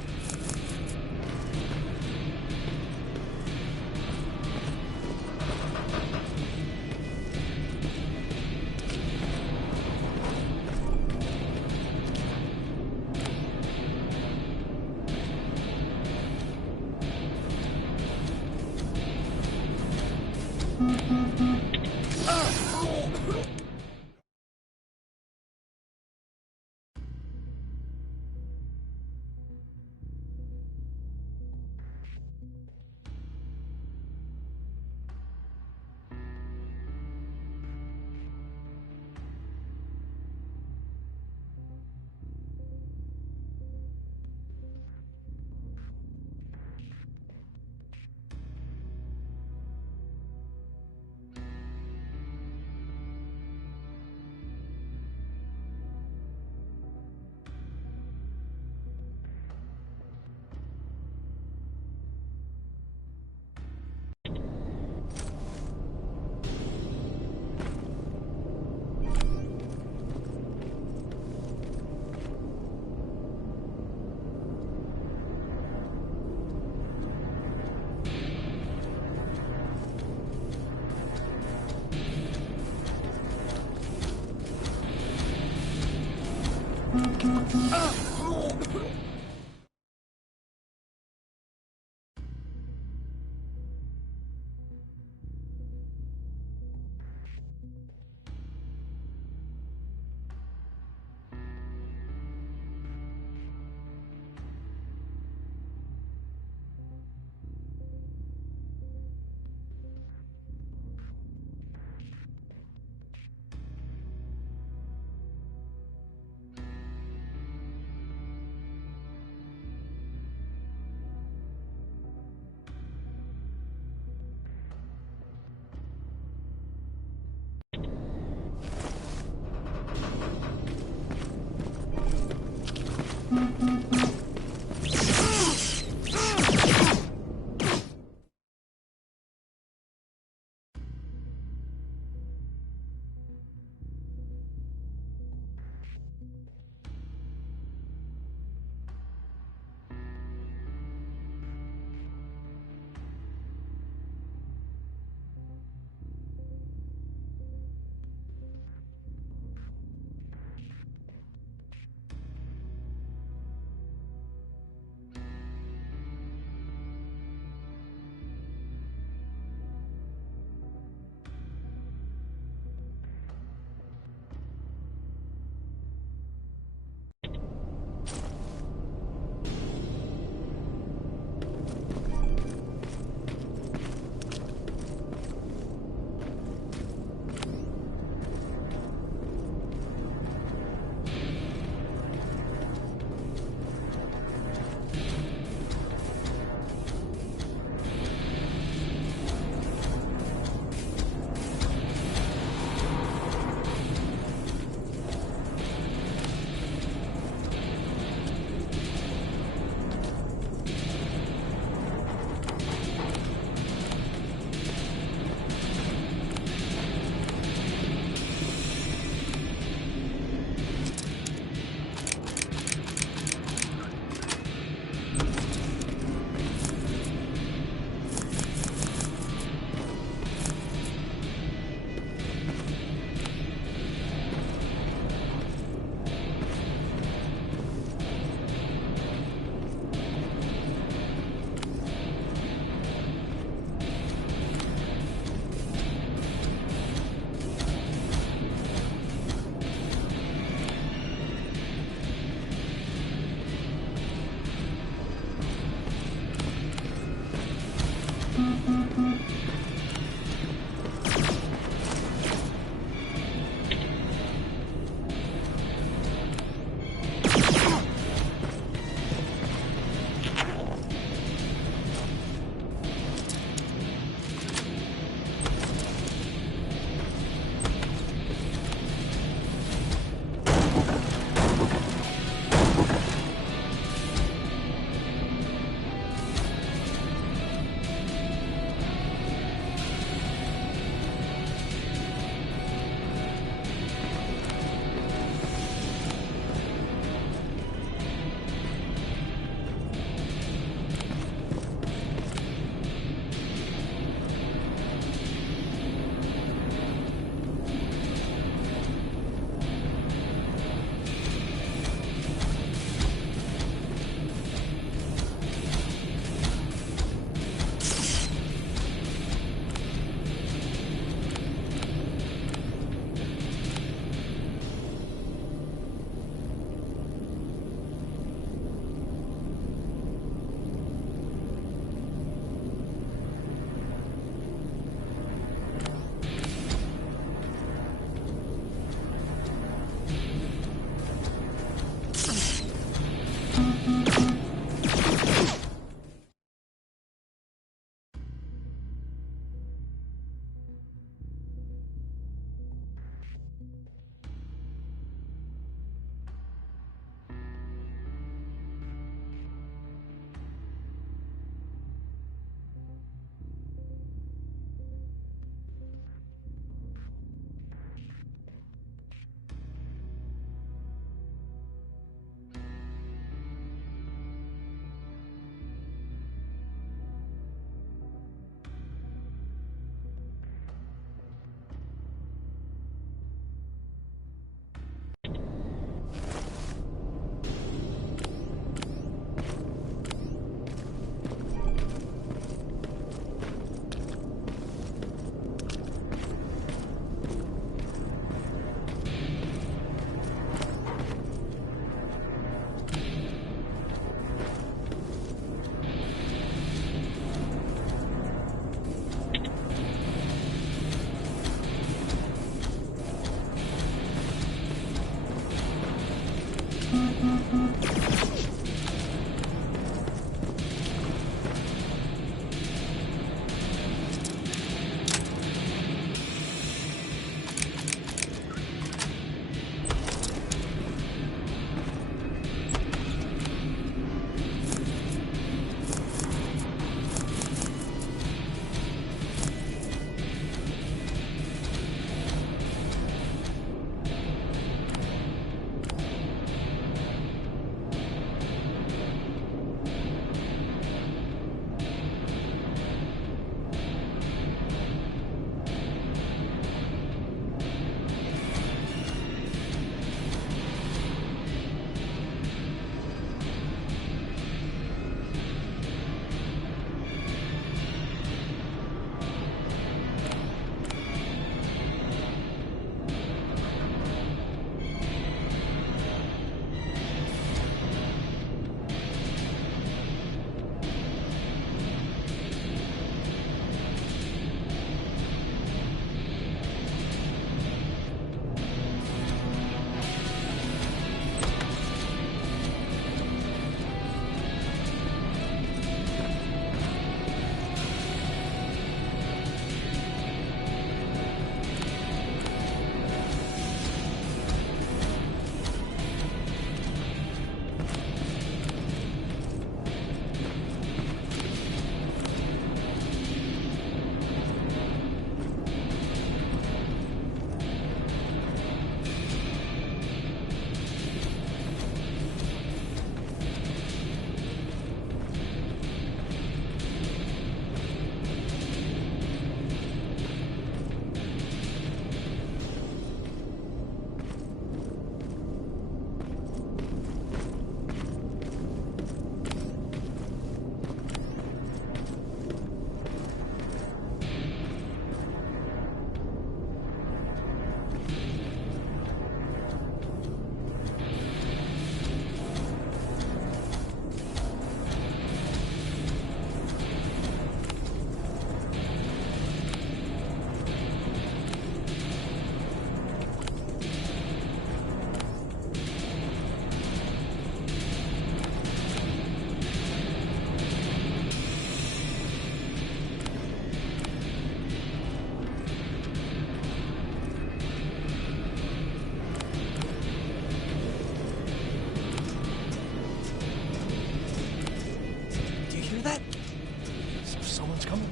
Someone's coming.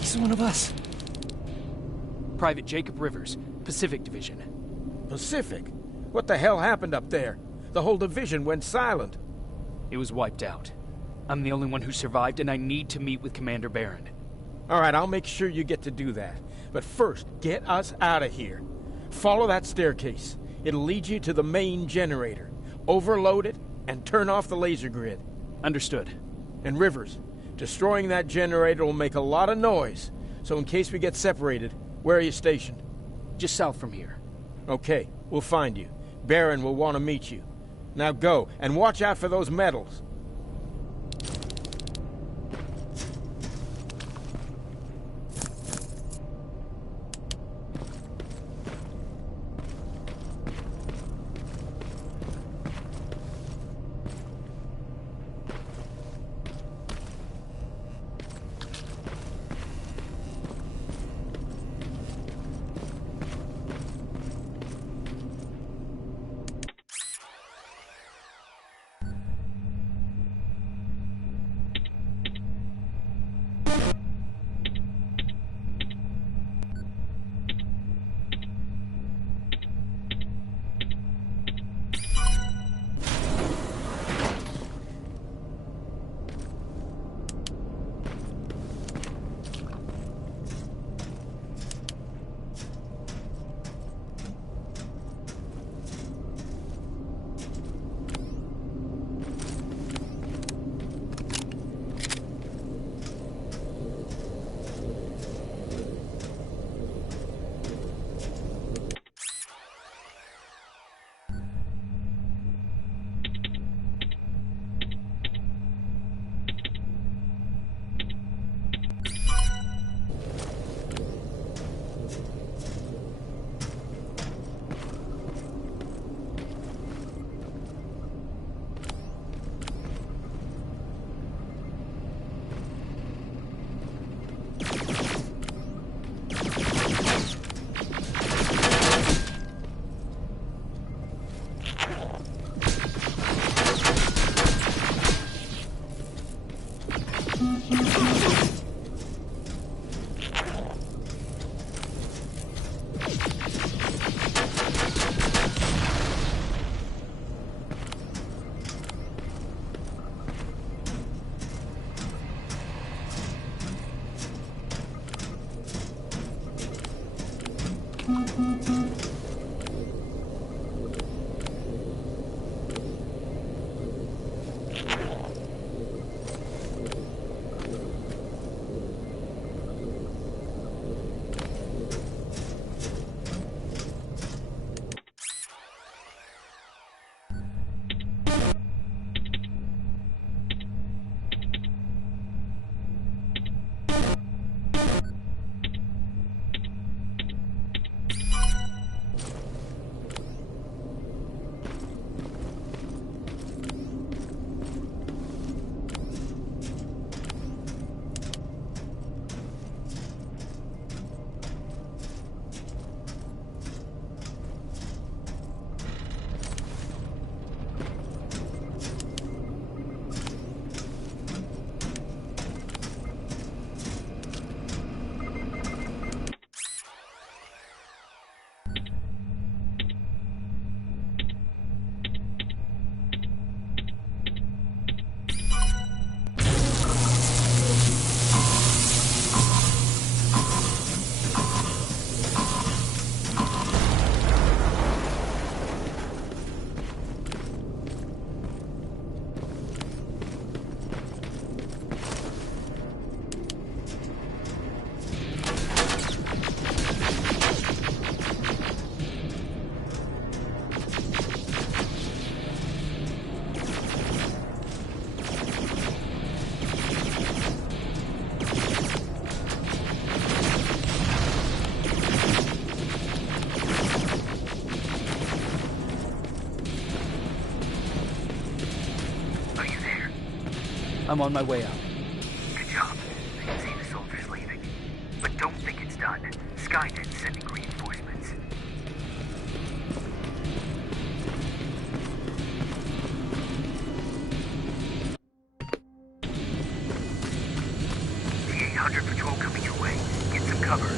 He's one of us. Private Jacob Rivers, Pacific Division. Pacific? What the hell happened up there? The whole division went silent. It was wiped out. I'm the only one who survived, and I need to meet with Commander Barron. All right, I'll make sure you get to do that. But first, get us out of here. Follow that staircase. It'll lead you to the main generator. Overload it and turn off the laser grid. Understood. And Rivers, destroying that generator will make a lot of noise. So in case we get separated, where are you stationed? Just south from here. Okay, we'll find you. Barron will want to meet you. Now go, and watch out for those medals. I'm on my way out. Good job. I can see the soldiers leaving. But don't think it's done. Skynet's sending reinforcements. 100 patrol coming your way. Get some cover.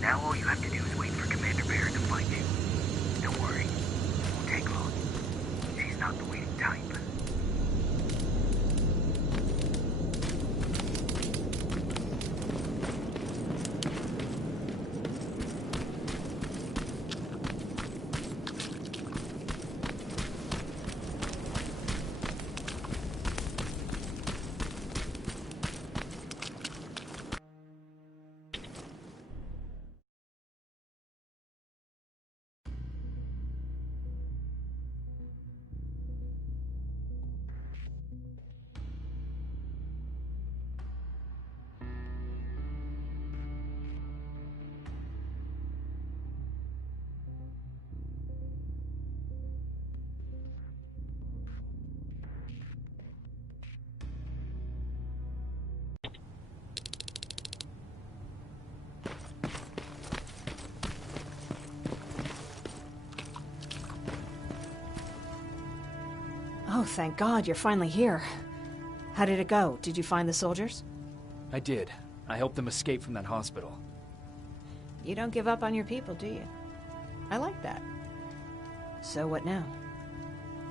Now all you have to do is wait for Commander Bear to find you. Don't worry, it won't take long. She's not the waiting type. Oh, thank God, you're finally here. How did it go? Did you find the soldiers? I did. I helped them escape from that hospital. You don't give up on your people, do you? I like that. So what now?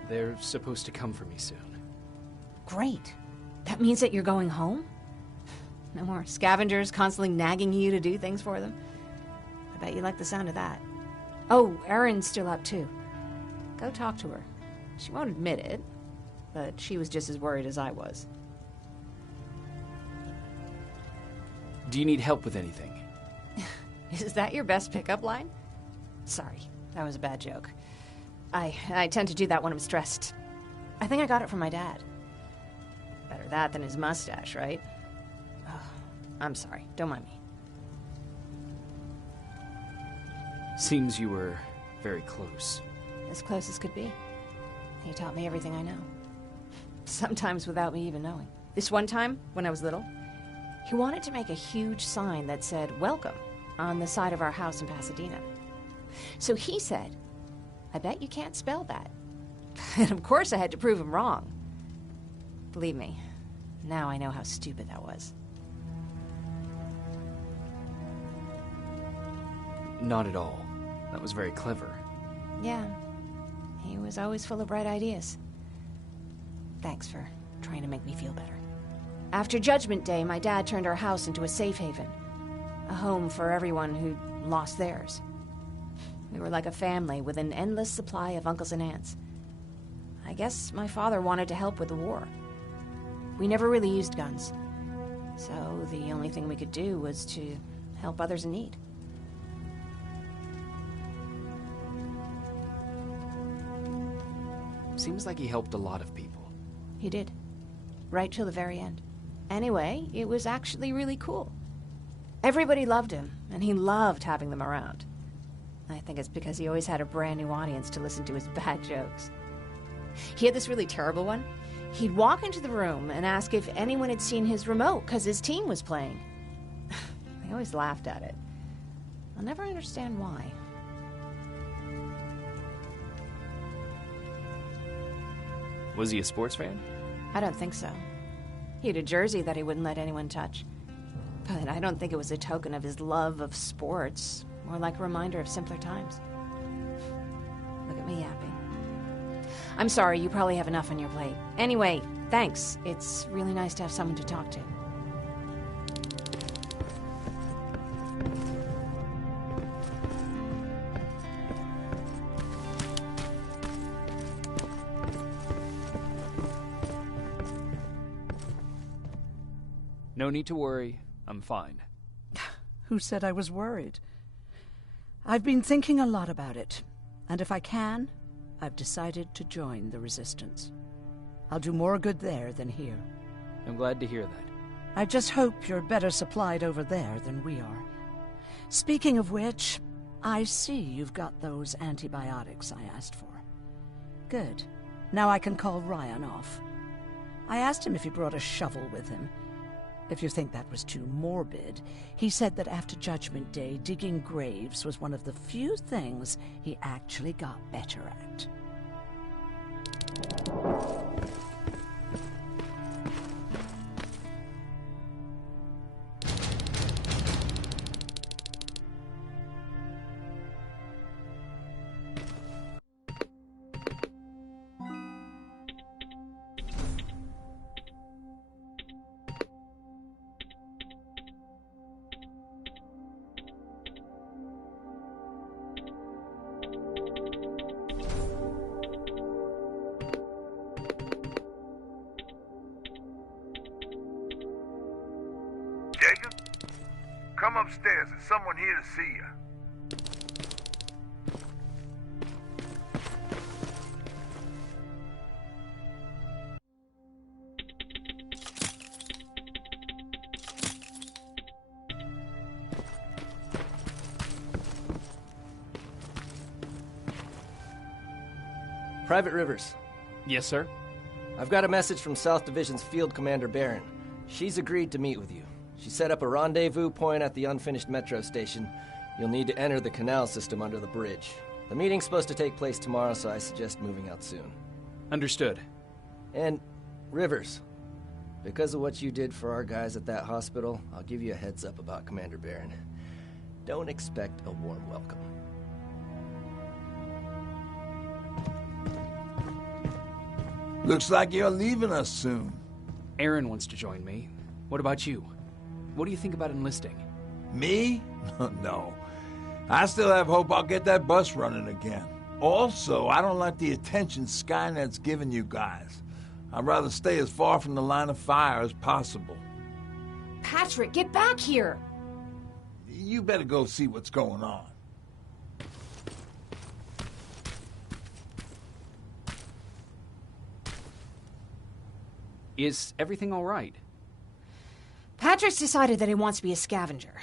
They're supposed to come for me soon. Great. That means that you're going home? No more scavengers constantly nagging you to do things for them? I bet you like the sound of that. Oh, Erin's still up too. Go talk to her. She won't admit it, but she was just as worried as I was. Do you need help with anything? Is that your best pickup line? Sorry, that was a bad joke. I tend to do that when I'm stressed. I think I got it from my dad. Better that than his mustache, right? Oh, I'm sorry, don't mind me. Seems you were very close. As close as could be. He taught me everything I know. Sometimes without me even knowing. This one time, when I was little, he wanted to make a huge sign that said, "Welcome," on the side of our house in Pasadena. So he said, "I bet you can't spell that." And of course I had to prove him wrong. Believe me, now I know how stupid that was. Not at all. That was very clever. Yeah. He was always full of bright ideas. Thanks for trying to make me feel better. After Judgment Day, my dad turned our house into a safe haven. A home for everyone who'd lost theirs. We were like a family with an endless supply of uncles and aunts. I guess my father wanted to help with the war. We never really used guns. So the only thing we could do was to help others in need. Seems like he helped a lot of people. He did. Right till the very end. Anyway, it was actually really cool. Everybody loved him, and he loved having them around. I think it's because he always had a brand new audience to listen to his bad jokes. He had this really terrible one. He'd walk into the room and ask if anyone had seen his remote because his team was playing. I always laughed at it. I'll never understand why. Was he a sports fan? I don't think so. He had a jersey that he wouldn't let anyone touch. But I don't think it was a token of his love of sports, more like a reminder of simpler times. Look at me yapping. I'm sorry, you probably have enough on your plate. Anyway, thanks. It's really nice to have someone to talk to. No need to worry. I'm fine. Who said I was worried? I've been thinking a lot about it, and if I can, I've decided to join the Resistance. I'll do more good there than here. I'm glad to hear that. I just hope you're better supplied over there than we are. Speaking of which, I see you've got those antibiotics I asked for. Good. Now I can call Ryan off. I asked him if he brought a shovel with him. If you think that was too morbid, he said that after Judgment Day, digging graves was one of the few things he actually got better at. Jacob, come upstairs. There's someone here to see you. Private Rivers. Yes, sir? I've got a message from South Division's Field Commander Barron. She's agreed to meet with you. She set up a rendezvous point at the unfinished metro station. You'll need to enter the canal system under the bridge. The meeting's supposed to take place tomorrow, so I suggest moving out soon. Understood. And, Rivers, because of what you did for our guys at that hospital, I'll give you a heads up about Commander Barron. Don't expect a warm welcome. Looks like you're leaving us soon. Aaron wants to join me. What about you? What do you think about enlisting? Me? No. I still have hope I'll get that bus running again. Also, I don't like the attention Skynet's giving you guys. I'd rather stay as far from the line of fire as possible. Patrick, get back here! You better go see what's going on. Is everything all right? Patrick's decided that he wants to be a scavenger.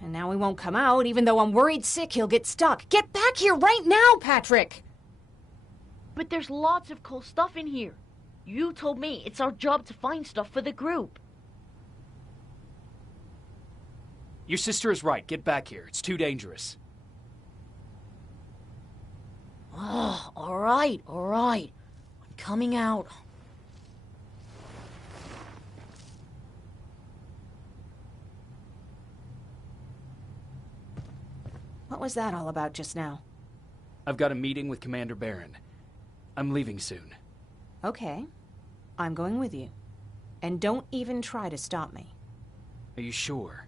And now he won't come out, even though I'm worried sick he'll get stuck. Get back here right now, Patrick! But there's lots of cool stuff in here. You told me it's our job to find stuff for the group. Your sister is right. Get back here. It's too dangerous. Oh, all right. I'm coming out. What was that all about just now? I've got a meeting with Commander Barron. I'm leaving soon. Okay. I'm going with you. And don't even try to stop me. Are you sure?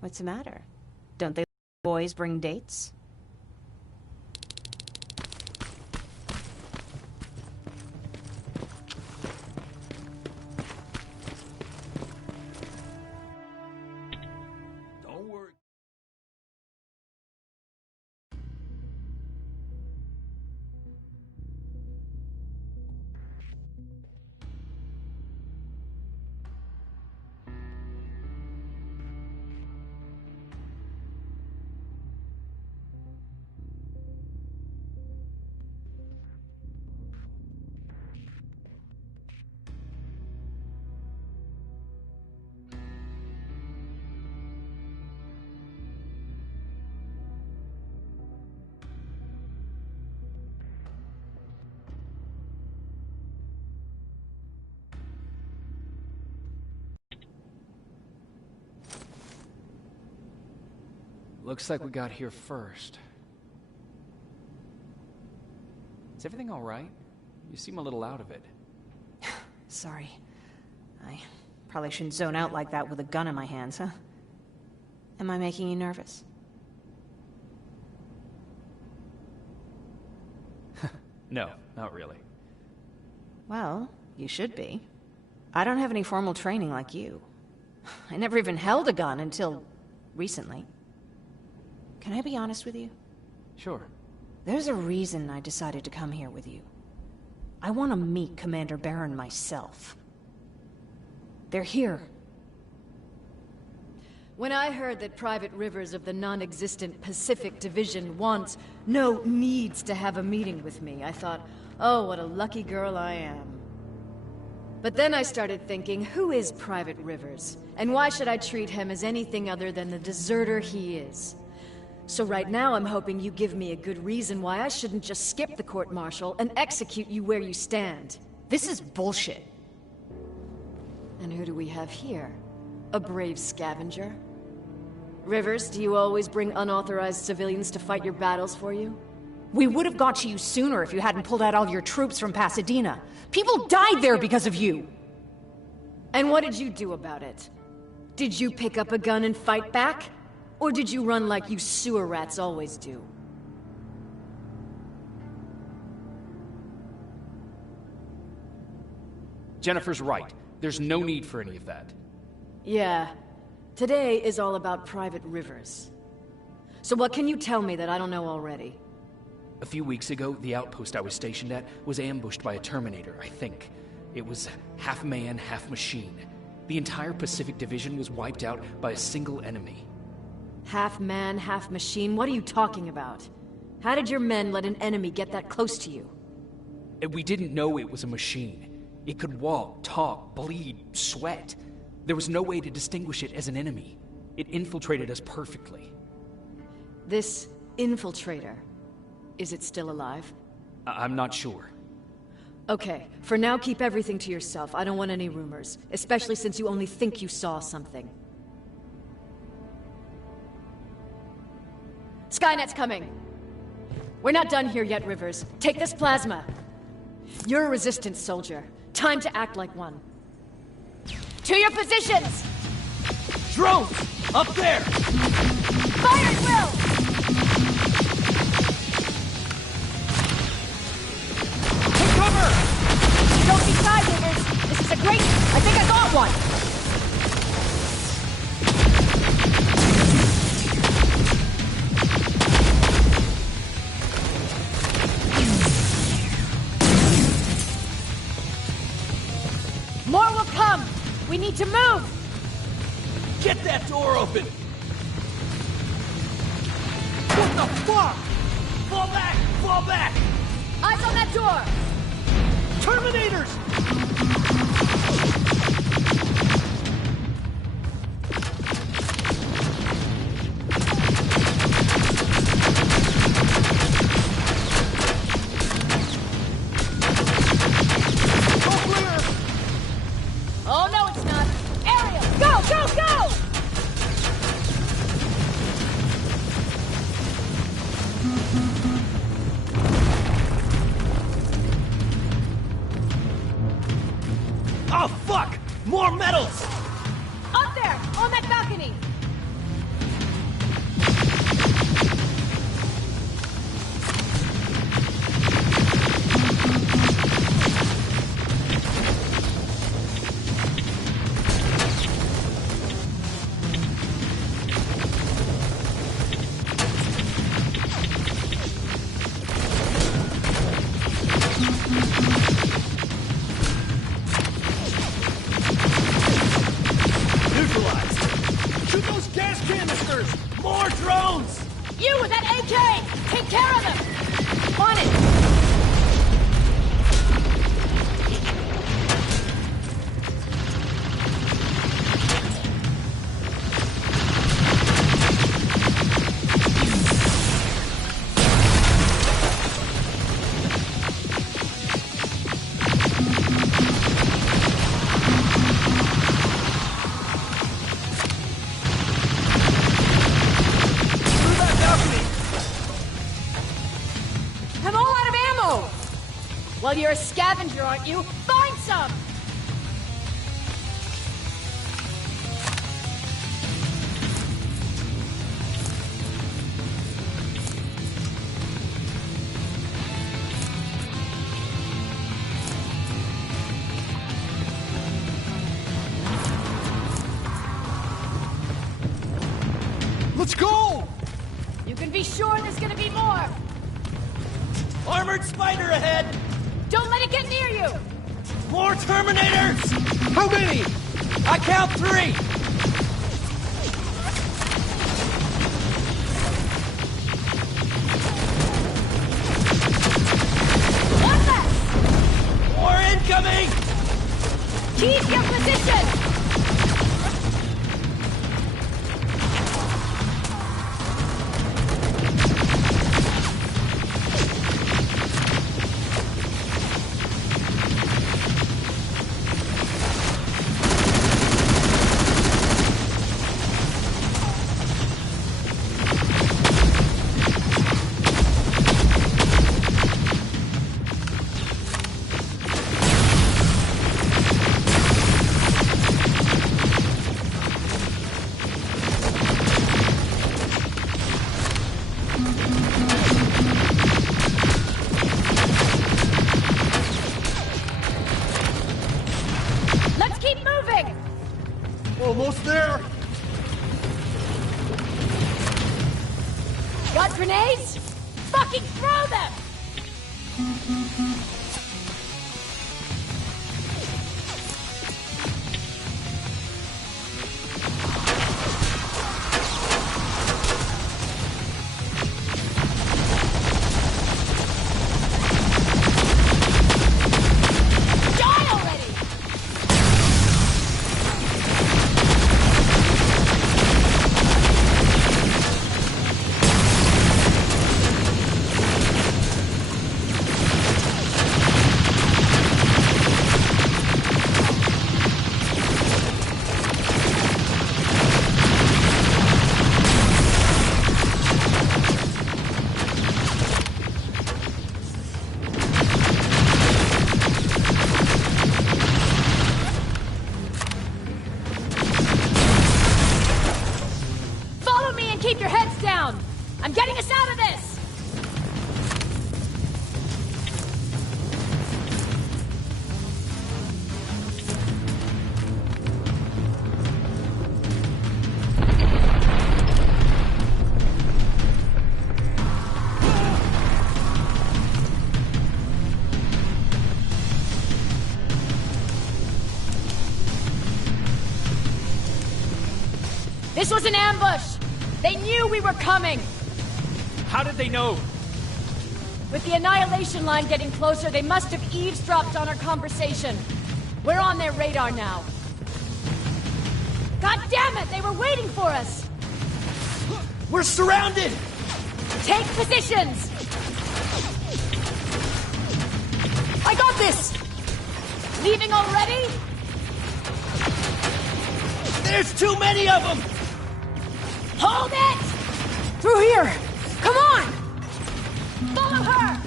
What's the matter? Don't they boys bring dates? Don't worry. looks like we got here first. Is everything all right? You seem a little out of it. Sorry. I probably shouldn't zone out like that with a gun in my hands, huh? Am I making you nervous? No, not really. Well, you should be. I don't have any formal training like you. I never even held a gun until recently. Can I be honest with you? Sure. There's a reason I decided to come here with you. I want to meet Commander Barron myself. They're here. When I heard that Private Rivers of the non-existent Pacific Division needs to have a meeting with me, I thought, oh, what a lucky girl I am. But then I started thinking, who is Private Rivers? And why should I treat him as anything other than the deserter he is? So right now I'm hoping you give me a good reason why I shouldn't just skip the court-martial and execute you where you stand. This is bullshit. And who do we have here? A brave scavenger? Rivers, do you always bring unauthorized civilians to fight your battles for you? We would have got to you sooner if you hadn't pulled out all your troops from Pasadena. People died there because of you! And what did you do about it? Did you pick up a gun and fight back? Or did you run like you sewer rats always do? Jennifer's right. There's no need for any of that. Yeah. Today is all about Private Rivers. So what can you tell me that I don't know already? A few weeks ago, the outpost I was stationed at was ambushed by a Terminator, I think. It was half man, half machine. The entire Pacific Division was wiped out by a single enemy. Half man, half machine? What are you talking about? How did your men let an enemy get that close to you? We didn't know it was a machine. It could walk, talk, bleed, sweat. There was no way to distinguish it as an enemy. It infiltrated us perfectly. This infiltrator, is it still alive? I'm not sure. Okay, for now keep everything to yourself. I don't want any rumors, especially since you only think you saw something. Skynet's coming! We're not done here yet, Rivers. Take this plasma. You're a resistance soldier. Time to act like one. To your positions! Drones! Up there! Fire at will! Take cover! Don't be shy, Rivers! This is a great... I think I got one! More will come! We need to move! Get that door open! What the fuck? Fall back! Fall back! Eyes on that door! Terminators! Oh, no, it's not. Ariel, go, go, go! Oh, fuck! More metals! Up there, on that balcony! Well, you're a scavenger, aren't you? Find some! Let's go! You can be sure there's gonna be more! Armored spider ahead! Don't let it get near you! More Terminators! How many? I count 3! One less! More incoming! Keep your position! Let's keep moving! Almost there! Got grenades? Fucking throw them! Die already! Follow me and keep your heads down! I'm getting us out of this! This was an ambush! They knew we were coming! How did they know? With the Annihilation line getting closer, they must have eavesdropped on our conversation. We're on their radar now. God damn it! They were waiting for us! We're surrounded! Take positions! I got this! Leaving already? There's too many of them! Hold it! Through here! Come on! Follow her!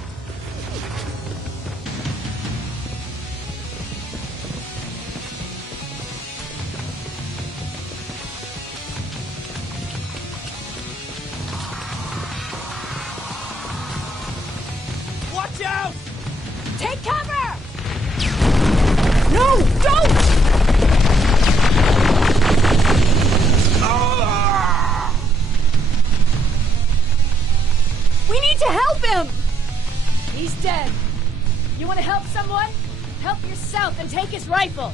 Watch out! Take cover! No! Don't! We need to help him! He's dead. You want to help someone? Help yourself and take his rifle.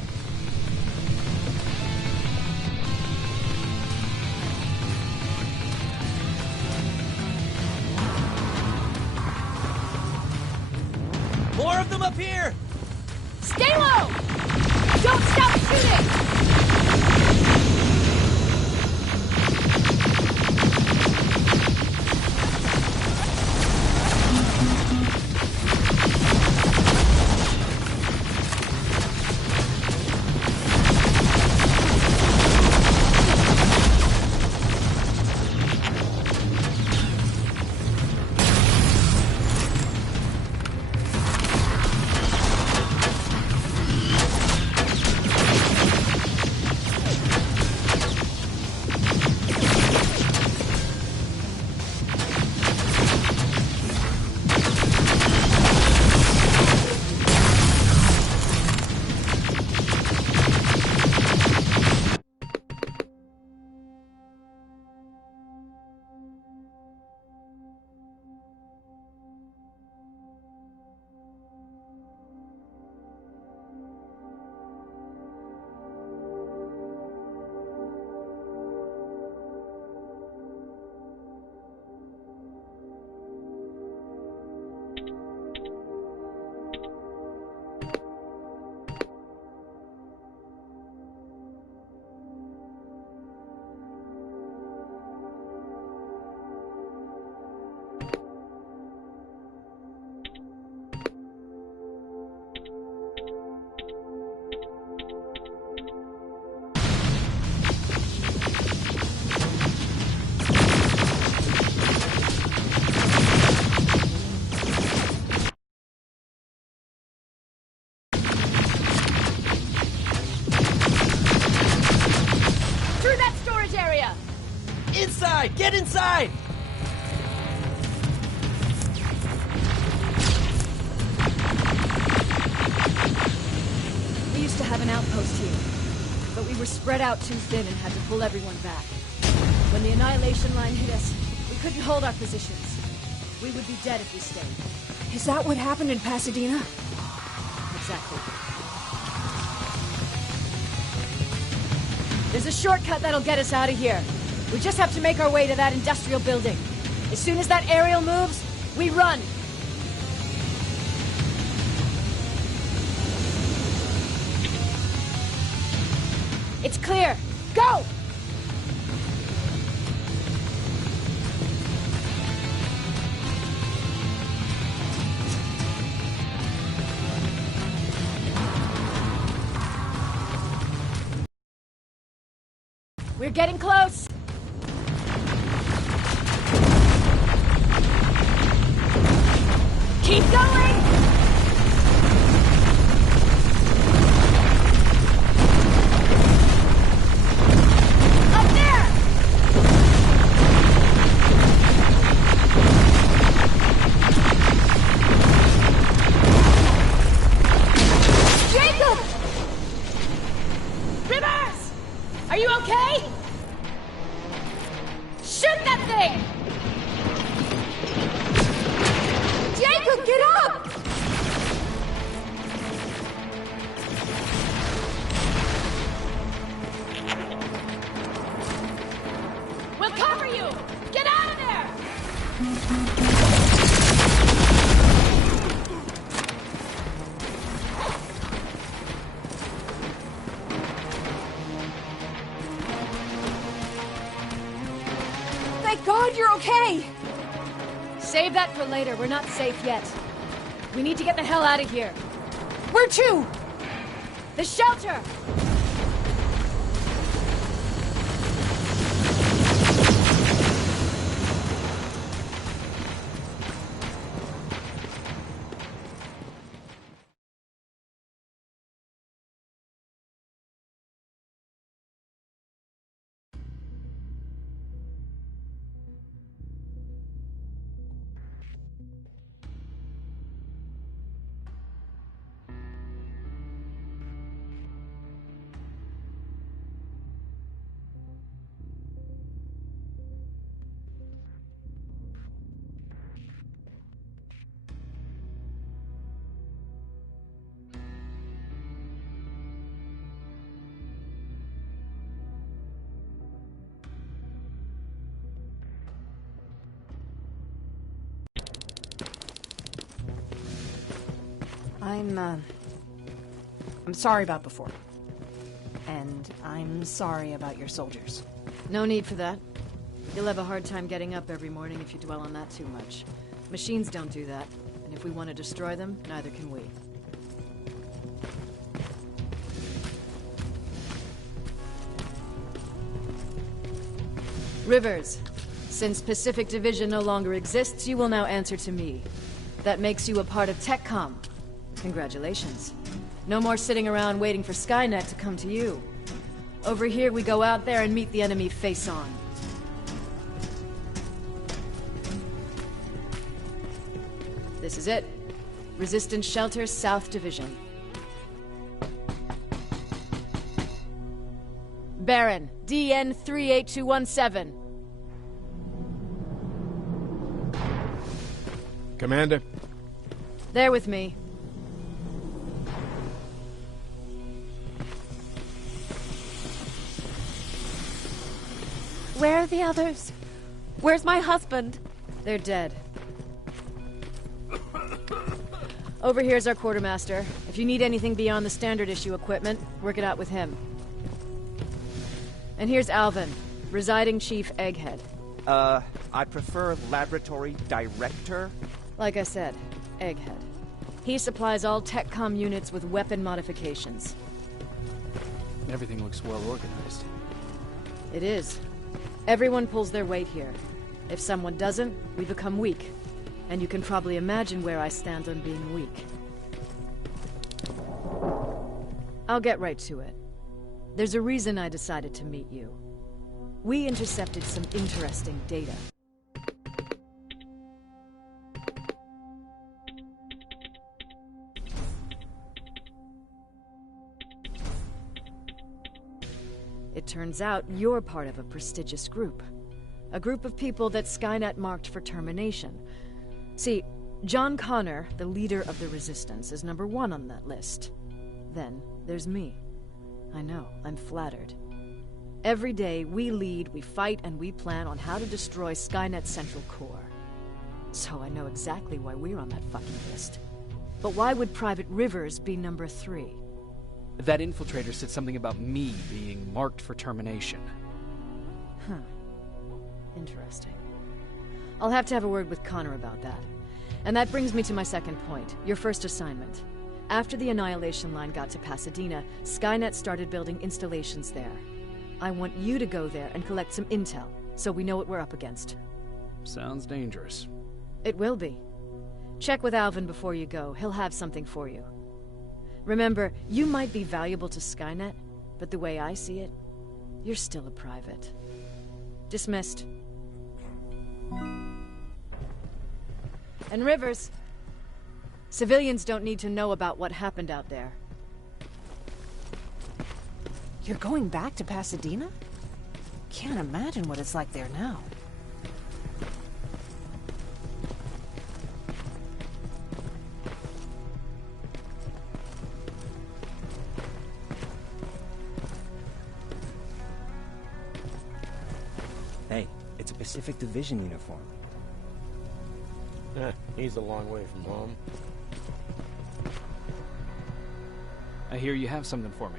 More of them up here! Stay low! Don't stop shooting! inside! Get inside! We used to have an outpost here, but we were spread out too thin and had to pull everyone back. When the annihilation line hit us, we couldn't hold our positions. We would be dead if we stayed. Is that what happened in Pasadena? Exactly. There's a shortcut that'll get us out of here. We just have to make our way to that industrial building. As soon as that aerial moves, we run. It's clear. Go! We're getting close. Keep going! Up there! Jacob! Rivers! Are you okay? Shoot that thing! Jacob, get up! We'll cover you! Get out of there! Thank God you're okay! Save that for later. We're not safe yet. We need to get the hell out of here. Where to? The shelter! I'm sorry about before. And I'm sorry about your soldiers. No need for that. You'll have a hard time getting up every morning if you dwell on that too much. Machines don't do that, and if we want to destroy them, neither can we. Rivers, since Pacific Division no longer exists, you will now answer to me. That makes you a part of TechCom. Congratulations. No more sitting around waiting for Skynet to come to you. Over here, we go out there and meet the enemy face on. This is it. Resistance Shelter, South Division. Baron, DN 38217. Commander? They're with me. Where are the others? Where's my husband? They're dead. Over here's our quartermaster. If you need anything beyond the standard issue equipment, work it out with him. And here's Alvin, residing chief Egghead. I prefer laboratory director. Like I said, Egghead. He supplies all TechCom units with weapon modifications. Everything looks well organized. It is. Everyone pulls their weight here. If someone doesn't, we become weak. And you can probably imagine where I stand on being weak. I'll get right to it. There's a reason I decided to meet you. we intercepted some interesting data. It turns out you're part of a prestigious group. A group of people that Skynet marked for termination. See, John Connor, the leader of the Resistance, is number 1 on that list. Then there's me. I know, I'm flattered. Every day, we lead, we fight, and we plan on how to destroy Skynet's central core. So I know exactly why we're on that fucking list. But why would Private Rivers be number 3? That infiltrator said something about me being marked for termination. Huh. Interesting. I'll have to have a word with Connor about that. And that brings me to my second point, your first assignment. After the Annihilation Line got to Pasadena, Skynet started building installations there. I want you to go there and collect some intel, so we know what we're up against. Sounds dangerous. It will be. Check with Alvin before you go. He'll have something for you. Remember, you might be valuable to Skynet, but the way I see it, you're still a private. Dismissed. And Rivers, civilians don't need to know about what happened out there. You're going back to Pasadena? Can't imagine what it's like there now. Hey, it's a Pacific Division uniform. He's a long way from home. I hear you have something for me.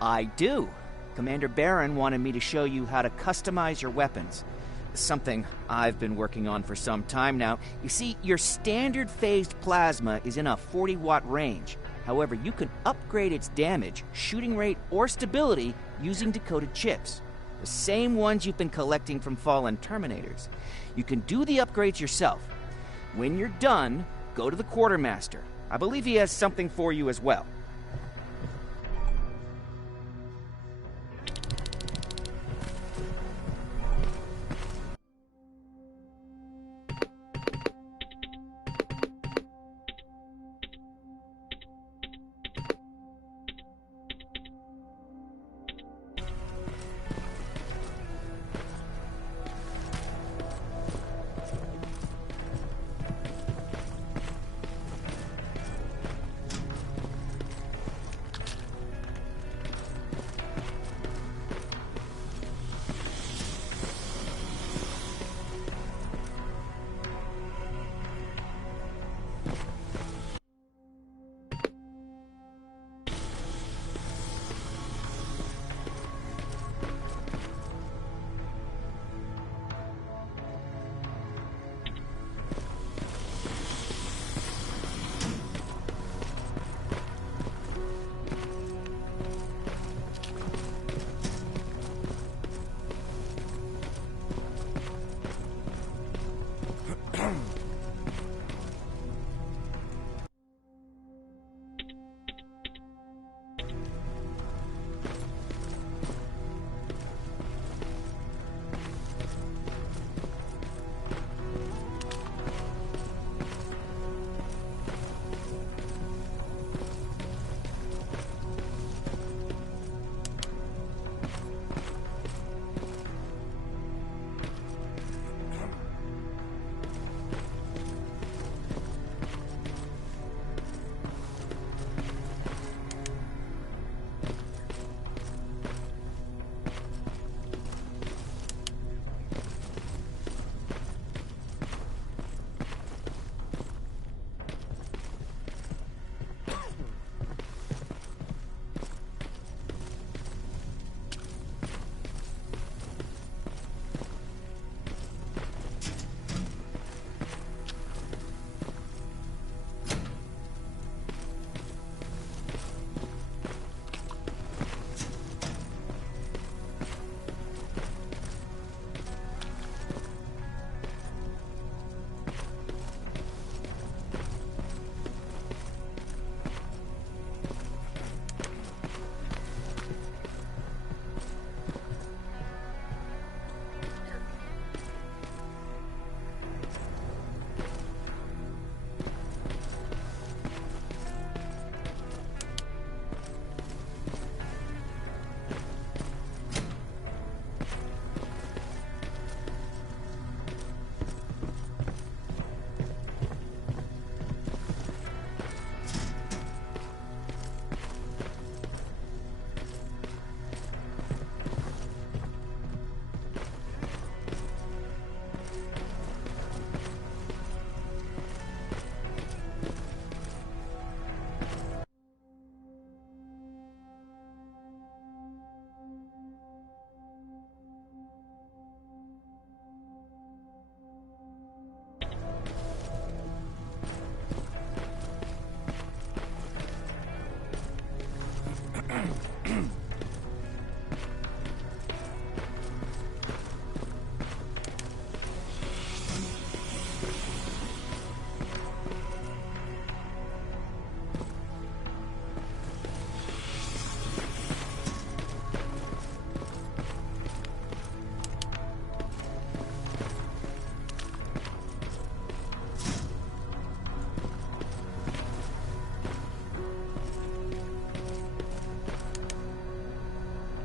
I do. Commander Barron wanted me to show you how to customize your weapons. Something I've been working on for some time now. You see, your standard phased plasma is in a 40-watt range. However, you can upgrade its damage, shooting rate, or stability using decoded chips. The same ones you've been collecting from fallen Terminators. You can do the upgrades yourself. When you're done, go to the Quartermaster. I believe he has something for you as well.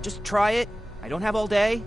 Just try it. I don't have all day.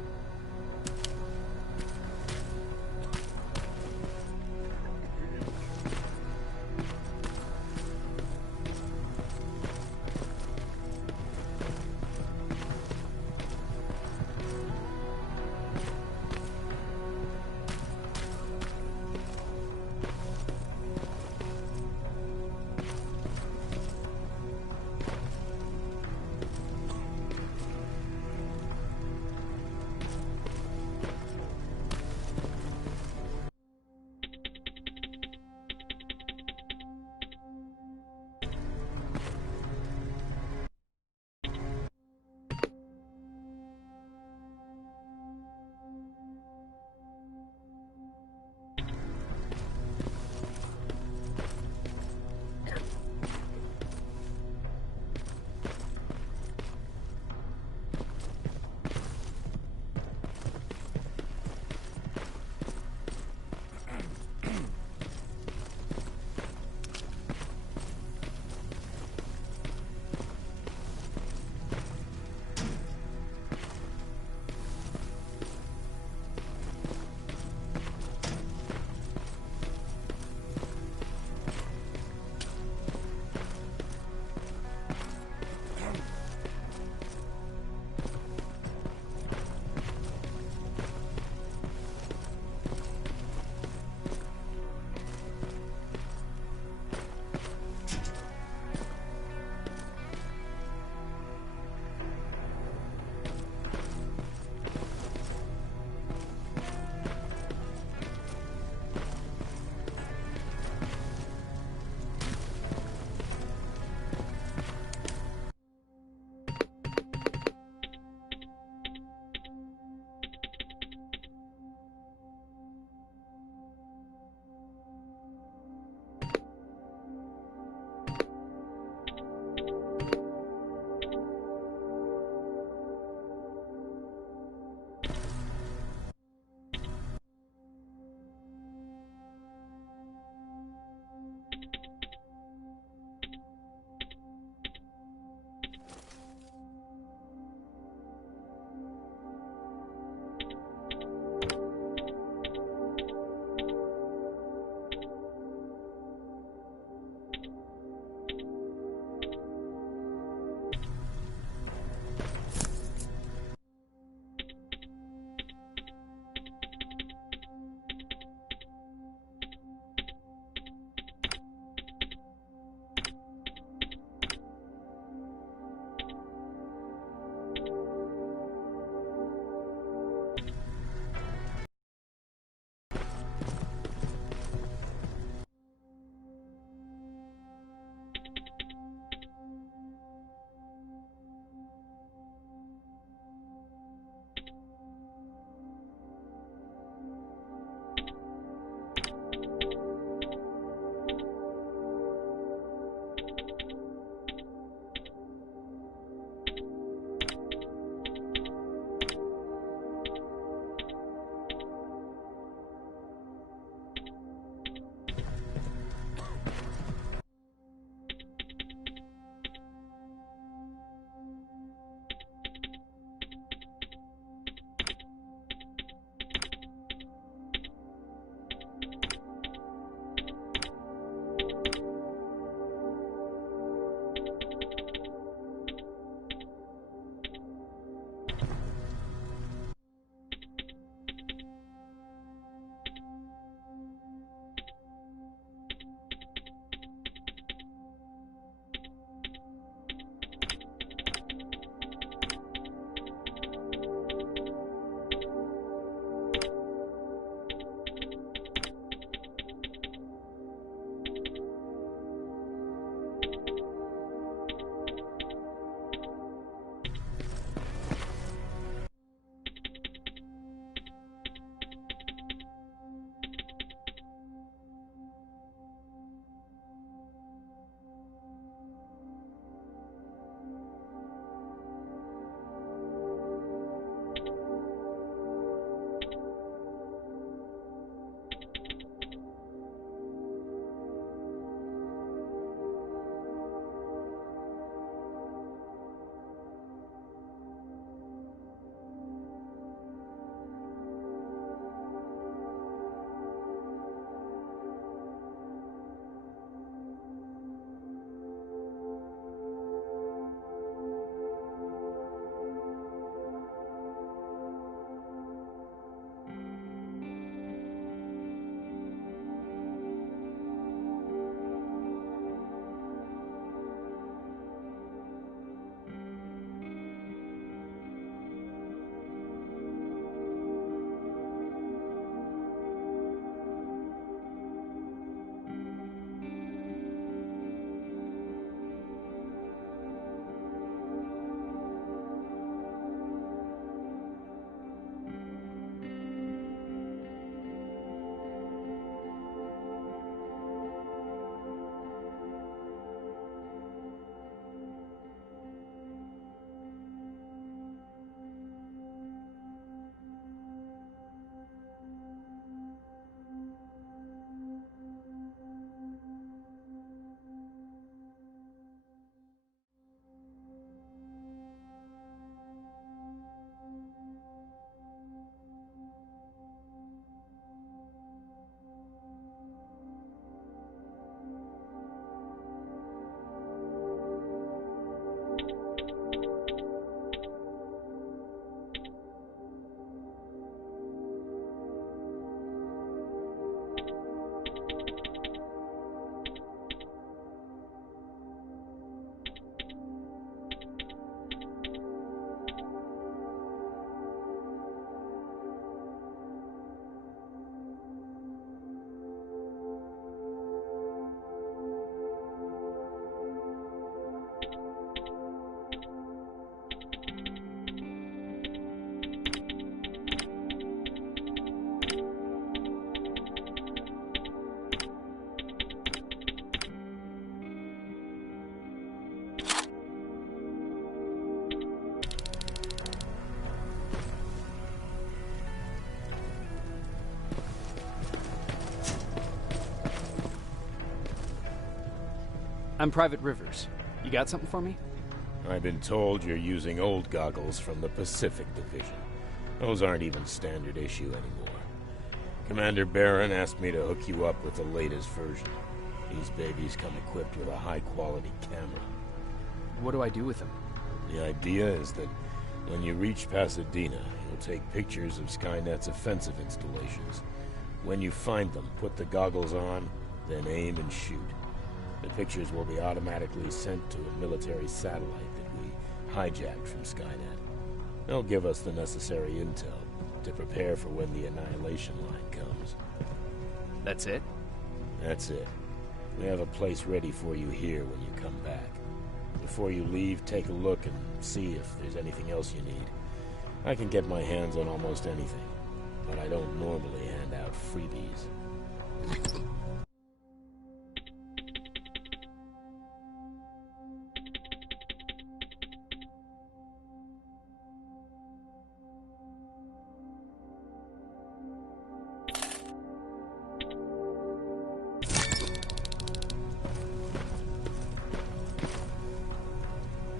I'm Private Rivers. You got something for me? I've been told you're using old goggles from the Pacific Division. Those aren't even standard issue anymore. Commander Barron asked me to hook you up with the latest version. These babies come equipped with a high-quality camera. What do I do with them? The idea is that when you reach Pasadena, you'll take pictures of Skynet's offensive installations. When you find them, put the goggles on, then aim and shoot. The pictures will be automatically sent to a military satellite that we hijacked from Skynet. They'll give us the necessary intel to prepare for when the annihilation line comes. That's it? That's it. We have a place ready for you here when you come back. Before you leave, take a look and see if there's anything else you need. I can get my hands on almost anything, but I don't normally hand out freebies.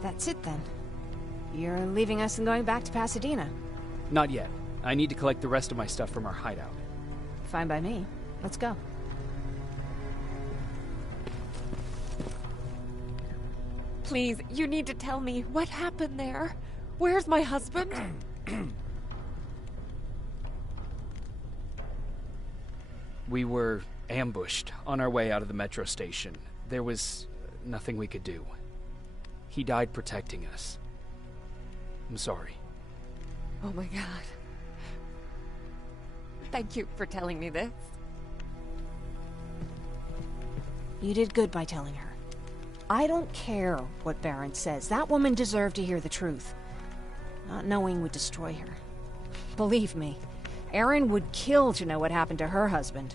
That's it then. You're leaving us and going back to Pasadena. Not yet. I need to collect the rest of my stuff from our hideout. Fine by me. Let's go. Please, you need to tell me what happened there. Where's my husband? We were ambushed on our way out of the metro station. There was nothing we could do. He died protecting us. I'm sorry. Oh my god. Thank you for telling me this. You did good by telling her. I don't care what Barron says. That woman deserved to hear the truth. Not knowing would destroy her. Believe me, Erin would kill to know what happened to her husband.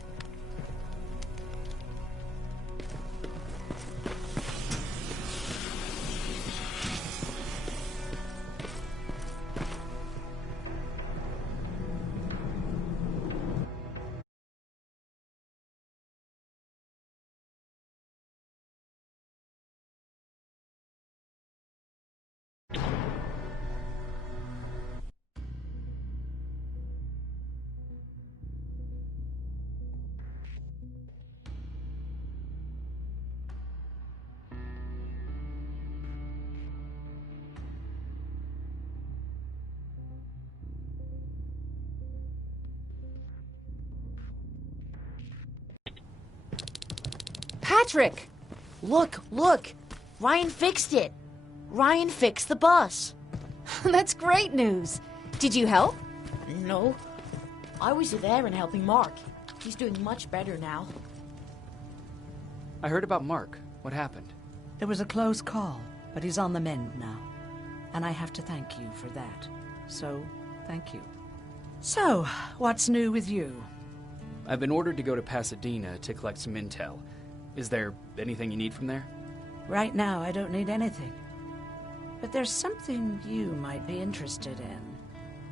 Patrick! Look! Ryan fixed it! Ryan fixed the bus! That's great news! Did you help? No. I was there and helping Mark. He's doing much better now. I heard about Mark. What happened? It was a close call, but he's on the mend now. And I have to thank you for that. So, thank you. So, what's new with you? I've been ordered to go to Pasadena to collect some intel. Is there anything you need from there? Right now, I don't need anything. But there's something you might be interested in.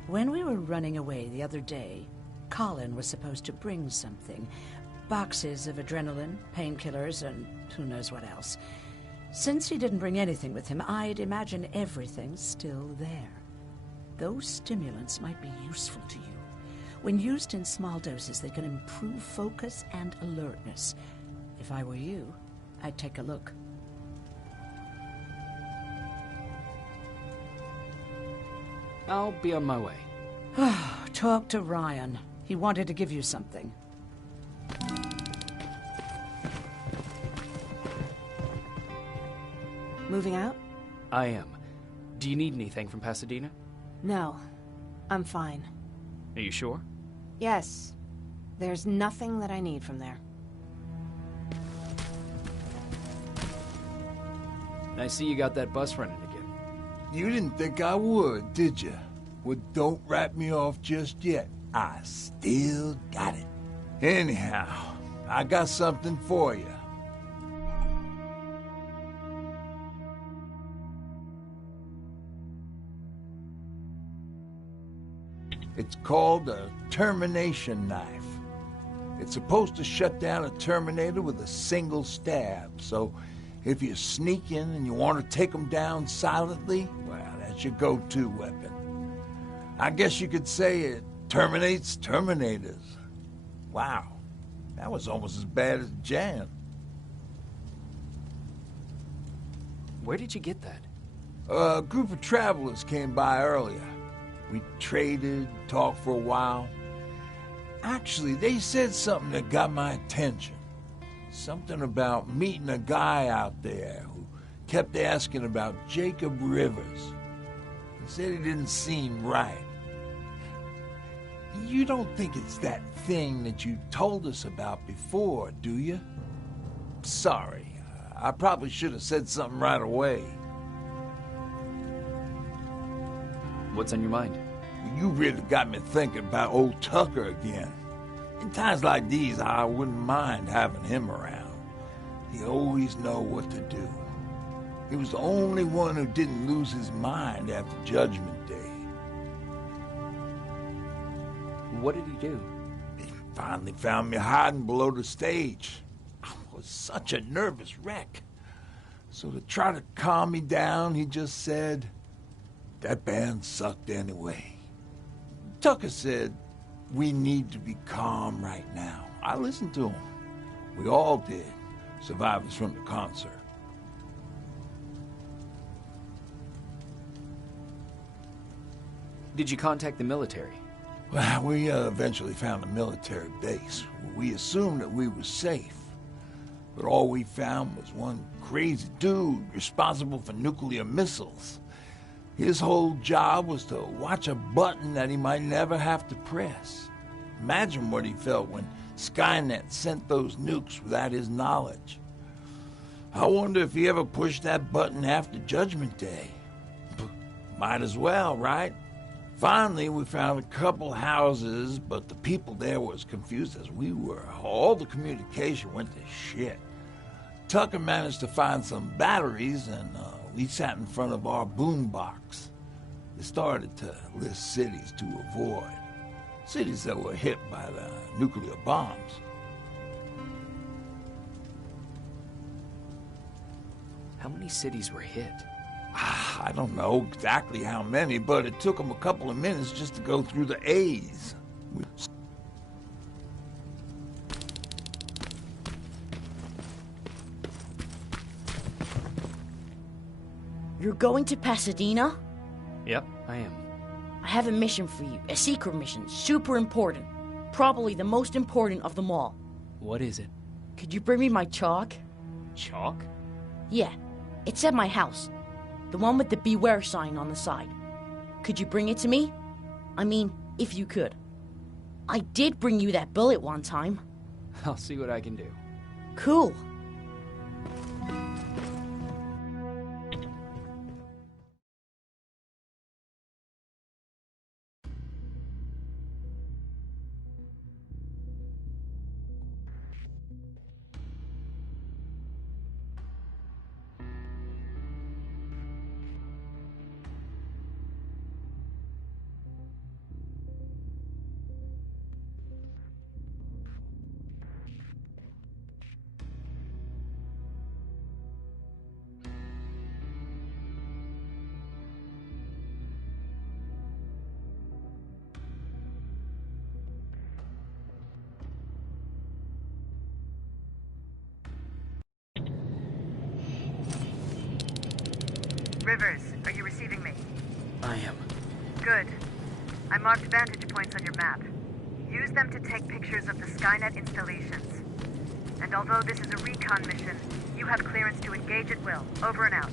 When we were running away the other day, Colin was supposed to bring something. Boxes of adrenaline, painkillers, and who knows what else. Since he didn't bring anything with him, I'd imagine everything's still there. Those stimulants might be useful to you. When used in small doses, they can improve focus and alertness. If I were you, I'd take a look. I'll be on my way. Talk to Ryan. He wanted to give you something. Moving out? I am. Do you need anything from Pasadena? No. I'm fine. Are you sure? Yes. There's nothing that I need from there. I see you got that bus running again. You didn't think I would, did you? Well, don't wrap me off just yet. I still got it. Anyhow, I got something for you. It's called a termination knife. It's supposed to shut down a Terminator with a single stab, so If you're sneaking and you want to take them down silently, well, that's your go-to weapon. I guess you could say it terminates Terminators. Wow, that was almost as bad as Jan. Where did you get that? A group of travelers came by earlier. We traded, talked for a while. Actually, they said something that got my attention. Something about meeting a guy out there who kept asking about Jacob Rivers. He said he didn't seem right. You don't think it's that thing that you told us about before, do you? Sorry, I probably should have said something right away. What's on your mind? You really got me thinking about old Tucker again. In times like these, I wouldn't mind having him around. He always know what to do. He was the only one who didn't lose his mind after Judgment Day. What did he do? He finally found me hiding below the stage. I was such a nervous wreck. So to try to calm me down, he just said, "That band sucked anyway." Tucker said, "We need to be calm right now." I listened to him. We all did, survivors from the concert. Did you contact the military? Well, we eventually found a military base. We assumed that we were safe. But all we found was one crazy dude responsible for nuclear missiles. His whole job was to watch a button that he might never have to press. Imagine what he felt when Skynet sent those nukes without his knowledge. I wonder if he ever pushed that button after Judgment Day. Might as well, right? Finally, we found a couple houses, but the people there were as confused as we were. All the communication went to shit. Tucker managed to find some batteries, and we sat in front of our boombox. They started to list cities to avoid. Cities that were hit by the nuclear bombs. How many cities were hit? I don't know exactly how many, but it took them a couple of minutes just to go through the A's. You're going to Pasadena? Yep, I am. I have a mission for you. A secret mission. Super important. Probably the most important of them all. What is it? Could you bring me my chalk? Chalk? Yeah. It's at my house. The one with the beware sign on the side. Could you bring it to me? I mean, if you could. I did bring you that bullet one time. I'll see what I can do. Cool. Rivers, are you receiving me? I am. Good. I marked vantage points on your map. Use them to take pictures of the Skynet installations. And although this is a recon mission, you have clearance to engage at will. Over and out.